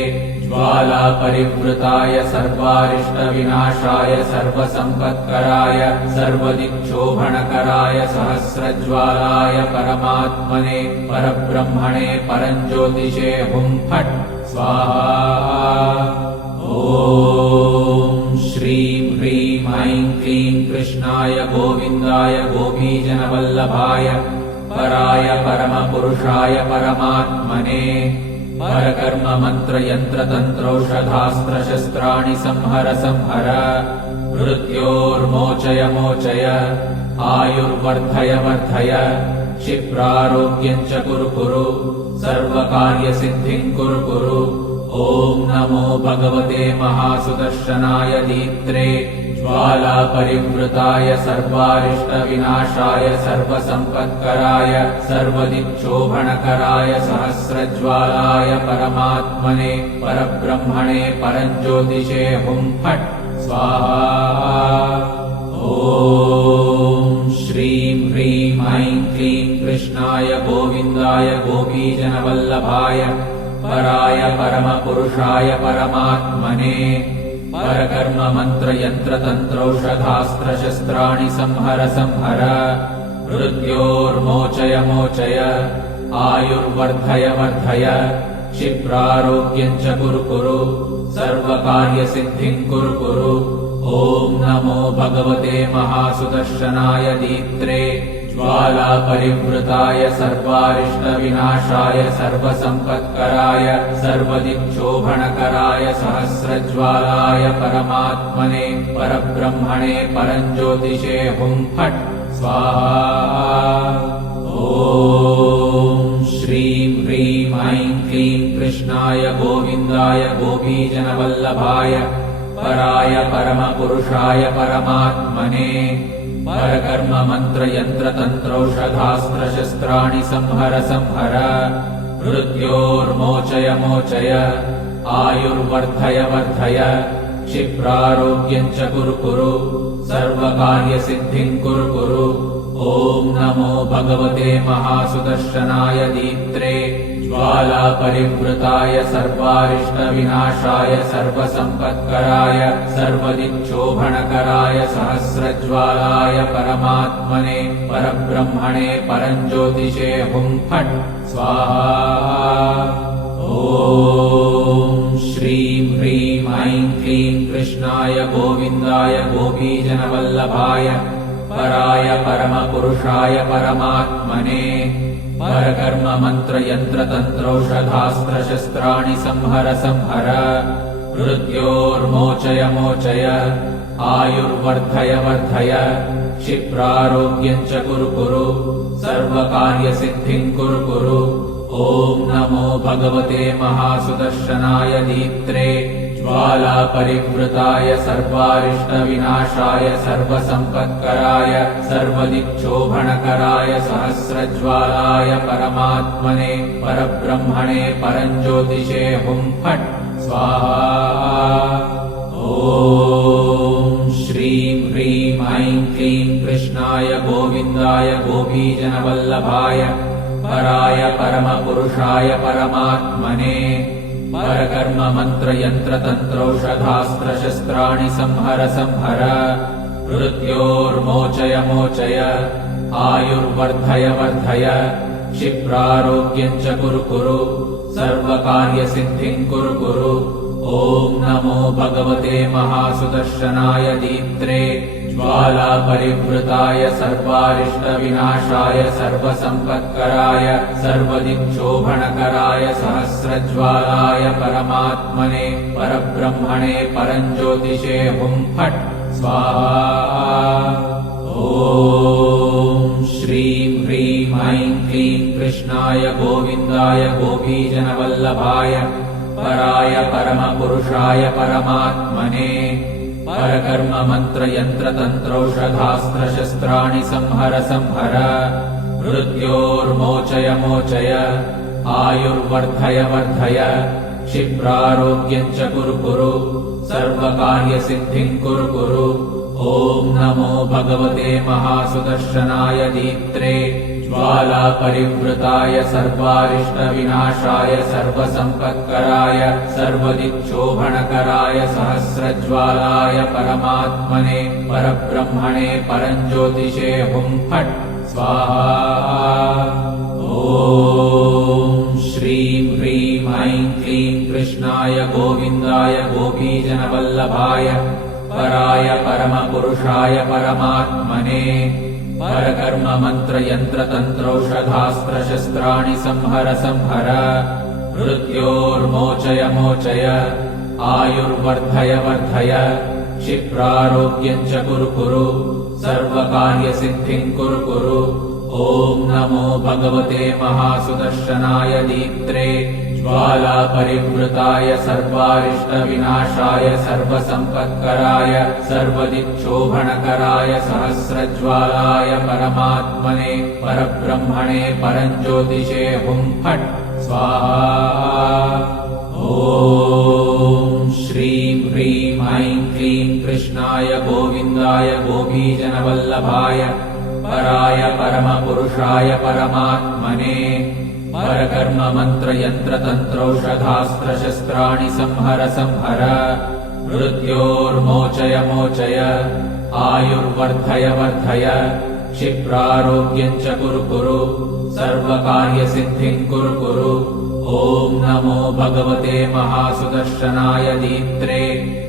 ज्वालापरिवृताय सर्वारिष्टविनाशाय सर्वसम्पत्कराय सर्वदिक्शोभणकराय सहस्रज्वालाय परमात्मने परब्रह्मणे परञ्ज्योतिषे हुं फट् स्वाहा। ॐ श्रीं ह्रीं ऐं क्लीं कृष्णाय गोविन्दाय गोपीजनवल्लभाय पराय परमपुरुषाय परमात्मने परकर्म मंत्र यंत्र तंत्रौषधास्त्रशस्त्राणि संहर संहर मृत्योर्मोचय मोचय आयुर्वर्धय वर्धय क्षिप्रारोग्यं च कुरु कुरु सर्वकार्यसिद्धिं कुरु कुरु। ॐ नमो भगवते महासुदर्शनाय दीप्त्रे ज्वालापरिवृताय सर्वारिष्टविनाशाय सर्वसम्पत्कराय सर्वदिक्शोभणकराय सहस्रज्वालाय परमात्मने परब्रह्मणे परञ्ज्योतिषे हुं फट् स्वाहा। ॐ श्रीं ह्रीं ऐं क्लीं कृष्णाय गोविन्दाय गोपीजनवल्लभाय पराय परमपुरुषाय परमात्मने परकर्म मंत्र यंत्र तंत्रौषधास्त्रशस्त्राणि संहर संहर मृत्योर्मोचय मोचय आयुर्वर्धय वर्धय क्षिप्रारोग्यं च कुरु कुरु सर्वकार्यसिद्धिं कुरु कुरु। ॐ नमो भगवते महासुदर्शनाय दीप्त्रे ज्वालापरिवृताय सर्वारिष्टविनाशाय सर्वसम्पत्कराय सर्वदिक्शोभणकराय सहस्रज्वालाय परमात्मने परब्रह्मणे परञ्ज्योतिषे हुं फट् स्वाहा। ॐ श्रीं ह्रीं ऐं क्लीं कृष्णाय गोविन्दाय गोपीजनवल्लभाय पराय परमपुरुषाय परमात्मने परकर्म मंत्र यंत्र तंत्रौषधास्त्रशस्त्राणि संहर संहर मृत्योर्मोचय मोचय आयुर्वर्धय वर्धय क्षिप्रारोग्यं च कुरु कुरु सर्वकार्यसिद्धिं कुरु कुरु। ॐ नमो भगवते महासुदर्शनाय दीप्त्रे ज्वालापरिवृताय सर्वारिष्टविनाशाय सर्वसम्पत्कराय सर्वदिक्शोभणकराय सहस्रज्वालाय परमात्मने परब्रह्मणे परञ्ज्योतिषे हुं फट् स्वाहा। ॐ श्रीं ह्रीं ऐं क्लीं कृष्णाय गोविन्दाय गोपीजनवल्लभाय पराय परमपुरुषाय परमात्मने परकर्म मंत्र यंत्र तंत्रौषधास्त्रशस्त्राणि संहर संहर मृत्योर्मोचय मोचय आयुर्वर्धय वर्धय क्षिप्रारोग्यं च कुरु कुरु सर्वकार्यसिद्धिं कुरु कुरु। ॐ नमो भगवते महासुदर्शनाय दीप्त्रे ज्वालापरिवृताय सर्वारिष्टविनाशाय सर्वसम्पत्कराय सर्वदिक्शोभणकराय सहस्रज्वालाय परमात्मने परब्रह्मणे परञ्ज्योतिषे हुं फट् स्वाहा। ॐ श्रीं ह्रीं ऐं क्लीं कृष्णाय गोविन्दाय गोपीजनवल्लभाय पराय परमपुरुषाय परमात्मने परकर्म मंत्र यंत्र तंत्रौषधास्त्रशस्त्राणि संहर संहर मृत्योर्मोचय मोचय आयुर्वर्धय वर्धय क्षिप्रारोग्यं च कुरु कुरु सर्वकार्यसिद्धिं कुरु कुरु। ॐ नमो भगवते महासुदर्शनाय दीप्त्रे ज्वालापरिवृताय सर्वारिष्टविनाशाय सर्वसम्पत्कराय सर्वदिक्शोभणकराय सहस्रज्वालाय परमात्मने परब्रह्मणे परञ्ज्योतिषे हुं फट् स्वाहा। ॐ श्रीं ह्रीं ऐं क्लीं कृष्णाय गोविन्दाय गोपीजनवल्लभाय पराय परमपुरुषाय परमात्मने परकर्म मंत्र यंत्र तंत्रौषधास्त्रशस्त्राणि संहर संहर मृत्योर्मोचय मोचय आयुर्वर्धय वर्धय क्षिप्रारोग्यं च कुरु कुरु सर्वकार्यसिद्धिं कुरु कुरु। ॐ नमो भगवते महासुदर्शनाय दीप्त्रे ज्वालापरिवृताय सर्वारिष्टविनाशाय सर्वसम्पत्कराय सर्वदिक्शोभणकराय सहस्रज्वालाय परमात्मने परब्रह्मणे परञ्ज्योतिषे हुं फट् स्वाहा। ॐ श्रीं ह्रीं ऐं क्लीं कृष्णाय गोविन्दाय गोपीजनवल्लभाय पराय परमपुरुषाय परमात्मने परकर्म मंत्र यंत्र तंत्रौषधास्त्रशस्त्राणि संहर संहर मृत्योर्मोचय मोचय आयुर्वर्धय वर्धय क्षिप्रारोग्यं च कुरु कुरु सर्वकार्यसिद्धिं कुरु कुरु। ॐ नमो भगवते महासुदर्शनाय दीप्त्रे ज्वालापरिवृताय सर्वारिष्टविनाशाय सर्वसम्पत्कराय सर्वदिक्शोभणकराय सहस्रज्वालाय परमात्मने परब्रह्मणे परञ्ज्योतिषे हुं फट् स्वाहा। ॐ श्रीं ह्रीं ऐं क्लीं कृष्णाय गोविन्दाय गोपीजनवल्लभाय पराय परमपुरुषाय परमात्मने परकर्म मंत्र यंत्र तंत्रौषधास्त्रशस्त्राणि संहर संहर मृत्योर्मोचय मोचय आयुर्वर्धय वर्धय क्षिप्रारोग्यं च कुरु कुरु सर्वकार्यसिद्धिं कुरु कुरु। ॐ ॐ नमो भगवते महासुदर्शनाय दीप्त्रे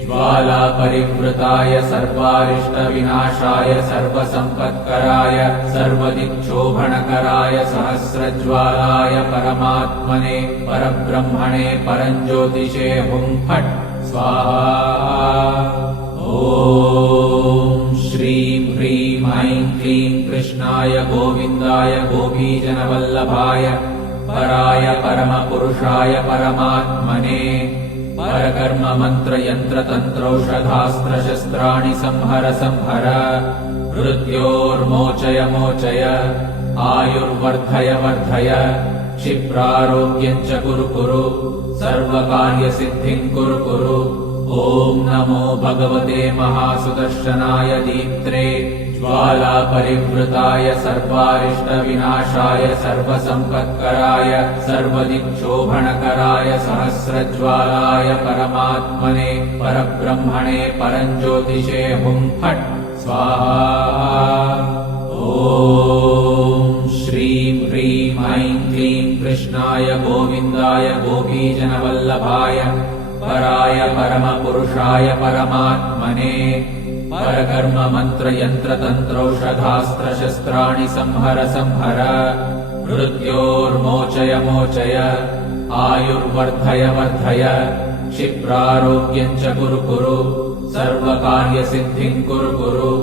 ज्वालापरिवृताय सर्वारिष्टविनाशाय सर्वसम्पत्कराय सर्वदिक्शोभणकराय सहस्रज्वालाय परमात्मने परब्रह्मणे परञ्ज्योतिषे हुं फट् स्वाहा। ॐ श्रीं ह्रीं ऐं क्लीं कृष्णाय गोविन्दाय गोपीजनवल्लभाय पराय परमपुरुषाय परमात्मने परकर्म मंत्र यंत्र तंत्रौषधास्त्रशस्त्राणि संहर संहर मृत्योर्मोचय मोचय आयुर्वर्धय वर्धय क्षिप्रारोग्यं च कुरु कुरु सर्वकार्यसिद्धिं कुरु कुरु। ॐ नमो भगवते महासुदर्शनाय दीप्त्रे ज्वालापरिवृताय सर्वारिष्टविनाशाय सर्वसम्पत्कराय सर्वदिक्शोभणकराय सहस्रज्वालाय परमात्मने परब्रह्मणे परञ्ज्योतिषे हुं फट् स्वाहा। ॐ श्रीं ह्रीं ऐं क्लीं कृष्णाय गोविन्दाय गोपीजनवल्लभाय पराय परमपुरुषाय परमात्मने परकर्म मंत्र यंत्र तंत्रौषधास्त्रशस्त्राणि संहर संहर मृत्योर्मोचय मोचय आयुर्वर्धय वर्धय क्षिप्रारोग्यं च कुरु कुरु सर्वकार्यसिद्धिं कुरु कुरु।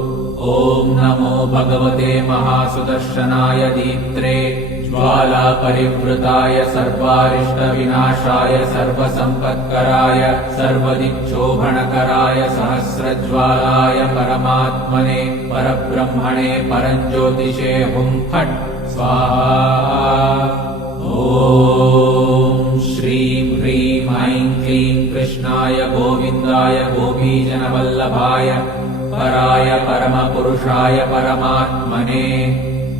ॐ नमो भगवते महासुदर्शनाय दीप्त्रे ज्वालापरिवृताय सर्वारिष्टविनाशाय सर्वसम्पत्कराय सर्वदिक्शोभणकराय सहस्रज्वालाय परमात्मने परब्रह्मणे परञ्ज्योतिषे हुं फट् स्वाहा। ॐ श्रीं ह्रीं ऐं क्लीं कृष्णाय गोविन्दाय गोपीजनवल्लभाय पराय परमपुरुषाय परमात्मने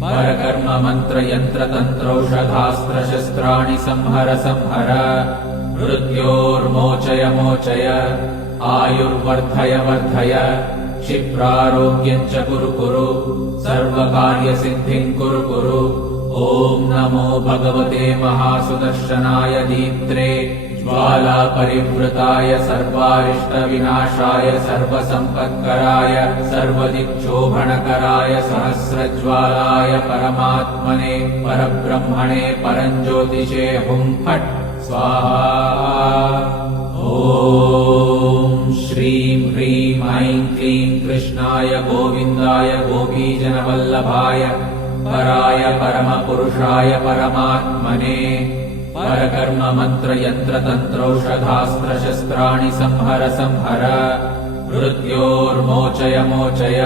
परकर्म मंत्र यंत्र तंत्रौषधास्त्रशस्त्राणि संहर संहर मृत्योर्मोचय मोचय आयुर्वर्धय वर्धय क्षिप्रारोग्यं च कुरु कुरु सर्वकार्यसिद्धिं कुरु कुरु। ॐ नमो भगवते महासुदर्शनाय दीप्त्रे ज्वालापरिवृताय सर्वारिष्टविनाशाय सर्वसम्पत्कराय सर्वदिक्शोभणकराय सहस्रज्वालाय परमात्मने परब्रह्मणे परञ्ज्योतिषे हुं फट् स्वाहा। ॐ श्रीं ह्रीं ऐं क्लीं कृष्णाय गोविन्दाय गोपीजनवल्लभाय पराय परमपुरुषाय परमात्मने परकर्म मंत्र यंत्र तंत्रौषधास्त्रशस्त्राणि संहर संहर मृत्योर्मोचय मोचय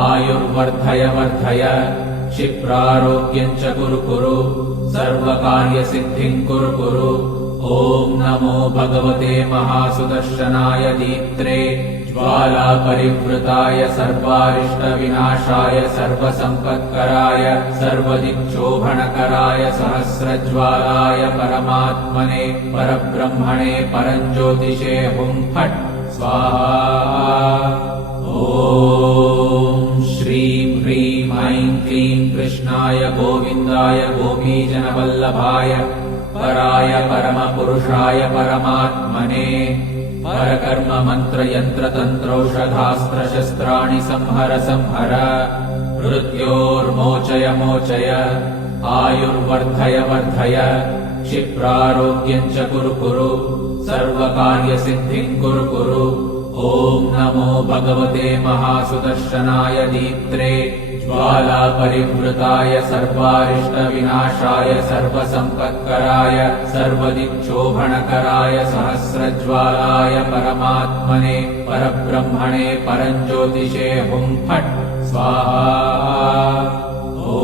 आयुर्वर्धय वर्धय क्षिप्रारोग्यं च कुरु कुरु सर्वकार्यसिद्धिं कुरु कुरु। ॐ नमो भगवते महासुदर्शनाय दीप्त्रे ज्वालापरिवृताय सर्वारिष्टविनाशाय सर्वसम्पत्कराय सर्वदिक्शोभणकराय सहस्रज्वालाय परमात्मने परब्रह्मणे परञ्ज्योतिषे हुं फट् स्वाहा। ॐ श्रीं ह्रीं ऐं क्लीं कृष्णाय गोविन्दाय गोपीजनवल्लभाय पराय परमपुरुषाय परमात्मने परकर्म मंत्र यंत्र तंत्रौषधास्त्रशस्त्राणि संहर संहर मृत्योर्मोचय मोचय आयुर्वर्धय वर्धय क्षिप्रारोग्यं च कुरु कुरु सर्वकार्यसिद्धिं कुरु कुरु। ॐ नमो भगवते महासुदर्शनाय दीप्त्रे ज्वालापरिवृताय सर्वारिष्टविनाशाय सर्वसम्पत्कराय सर्वदिक्शोभणकराय सहस्रज्वालाय परमात्मने परब्रह्मणे परञ्ज्योतिषे हुं फट् स्वाहा। ॐ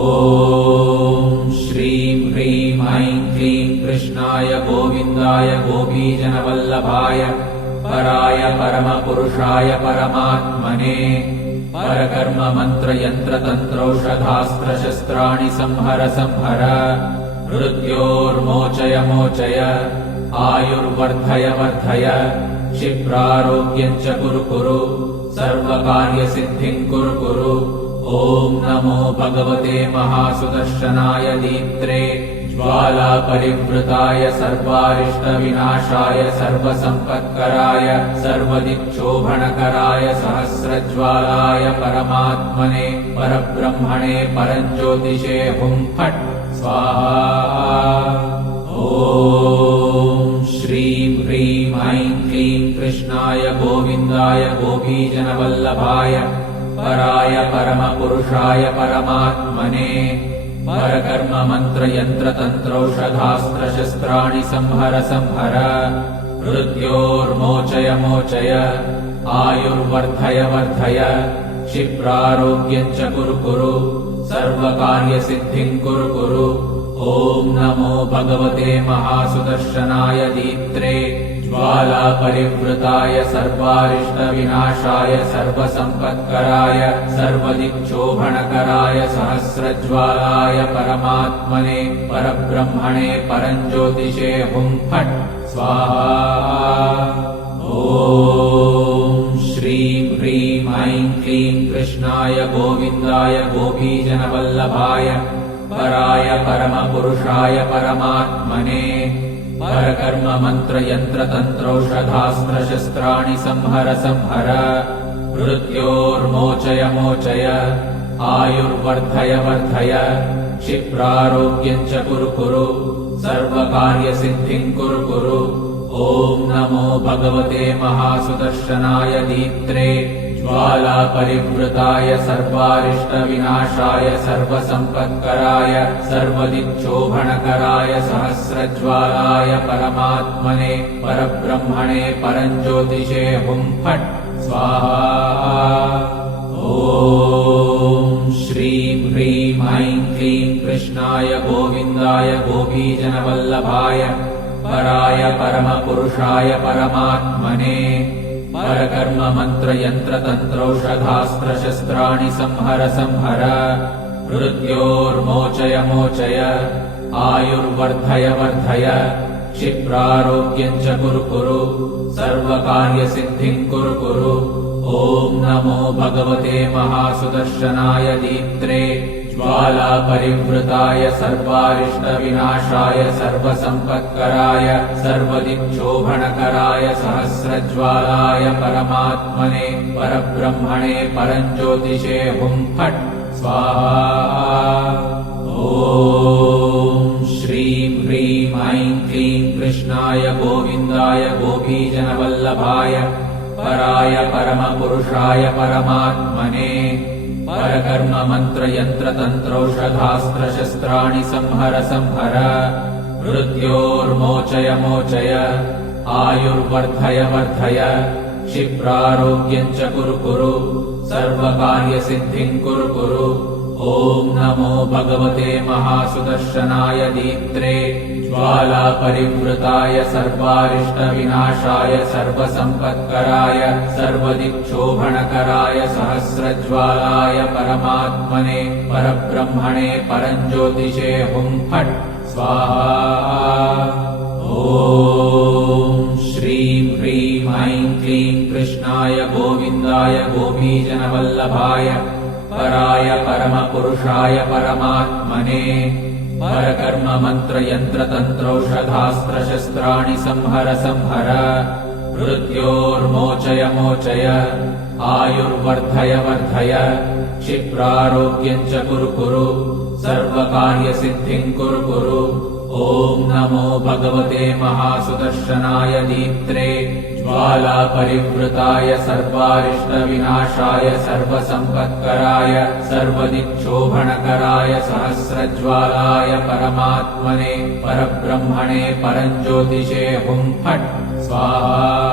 श्रीं ह्रीं ऐं क्लीं कृष्णाय गोविन्दाय गोपीजनवल्लभाय पराय परमपुरुषाय परमात्मने परकर्म मंत्र यंत्र तंत्रौषधास्त्रशस्त्राणि संहर संहर मृत्योर्मोचय मोचय आयुर्वर्धय वर्धय क्षिप्रारोग्यं च कुरु कुरु सर्वकार्यसिद्धिं कुरु कुरु। ॐ नमो भगवते महासुदर्शनाय दीप्त्रे ज्वालापरिवृताय सर्वारिष्टविनाशाय सर्वसम्पत्कराय सर्वदिक्शोभनकराय सहस्रज्वालाय परमात्मने परब्रह्मणे परञ्ज्योतिषे हुं फट् स्वाहा। ॐ श्रीं ह्रीं ऐं क्लीं कृष्णाय गोविन्दाय गोपीजनवल्लभाय पराय परमपुरुषाय परमात्मने परकर्म मंत्र यंत्र तंत्रौषधास्त्रशस्त्राणि संहर संहर मृत्योर्मोचय मोचय आयुर्वर्धय वर्धय क्षिप्रारोग्यं च कुरु कुरु सर्वकार्यसिद्धिं कुरु कुरु। ॐ नमो भगवते महासुदर्शनाय दीप्त्रे ज्वालापरिवृताय सर्वारिष्टविनाशाय सर्वसम्पत्कराय सर्वदिक्शोभनकराय सहस्रज्वालाय परमात्मने परब्रह्मणे परञ्ज्योतिषे हुं फट् स्वाहा। ॐ श्रीं ह्रीं ऐं क्लीं कृष्णाय गोविन्दाय गोपीजनवल्लभाय पराय परमपुरुषाय परमात्मने परकर्म मंत्र यंत्र तंत्रौषधास्त्रशस्त्राणि संहर संहर मृत्योर्मोचय मोचय आयुर्वर्धय वर्धय क्षिप्रारोग्यं च कुरु कुरु सर्वकार्यसिद्धिं कुरु कुरु। ॐ नमो भगवते महासुदर्शनाय दीप्त्रे ज्वालापरिवृताय सर्वारिष्टविनाशाय सर्वसम्पत्कराय सर्वदिक्शोभनकराय सहस्रज्वालाय परमात्मने परब्रह्मणे परञ्ज्योतिषे हुं फट् स्वाहा। ॐ श्रीं ह्रीं ऐं क्लीं कृष्णाय गोविन्दाय गोपीजनवल्लभाय पराय परमपुरुषाय परमात्मने परकर्म मंत्र यंत्र तंत्रौषधास्त्रशस्त्राणि संहर संहर मृत्योर्मोचय मोचय आयुर्वर्धय वर्धय क्षिप्रारोग्यं च कुरु कुरु सर्वकार्यसिद्धिं कुरु कुरु। ॐ नमो भगवते महासुदर्शनाय दीप्त्रे ज्वालापरिवृताय सर्वारिष्टविनाशाय सर्वसम्पत्कराय सर्वदिक्शोभनकराय सहस्रज्वालाय परमात्मने परब्रह्मणे परञ्ज्योतिषे हुं फट् स्वाहा। ॐ श्रीं ह्रीं ऐं क्लीं कृष्णाय गोविन्दाय गोपीजनवल्लभाय पराय परमपुरुषाय परमात्मने परकर्म मंत्र यंत्र तंत्रौषधास्त्रशस्त्राणि संहर संहर मृत्योर्मोचय मोचय आयुर्वर्धय वर्धय क्षिप्रारोग्यं च कुरु कुरु सर्वकार्यसिद्धिं कुरु कुरु। ॐ नमो भगवते महासुदर्शनाय दीप्त्रे ज्वालापरिवृताय सर्वारिष्टविनाशाय सर्वसम्पत्कराय सर्वदिक्शोभनकराय सहस्रज्वालाय परमात्मने परब्रह्मणे परञ्ज्योतिषे हुं फट् स्वाहा। ॐ श्रीं ह्रीं ऐं क्लीं कृष्णाय गोविन्दाय गोपीजनवल्लभाय पराय परमपुरुषाय परमात्मने परकर्म मंत्र यंत्र तंत्रौषधास्त्रशस्त्राणि संहर संहर मृत्योर्मोचय मोचय आयुर्वर्धय वर्धय क्षिप्रारोग्यं च कुरु कुरु सर्वकार्यसिद्धिं कुरु कुरु। ॐ नमो भगवते महासुदर्शनाय दीप्त्रे ज्वालापरिवृताय सर्वारिष्टविनाशाय सर्वसम्पत्कराय सर्वदिक्शोभनकराय सहस्रज्वालाय परमात्मने परब्रह्मणे परञ्ज्योतिषे हुं फट् स्वाहा।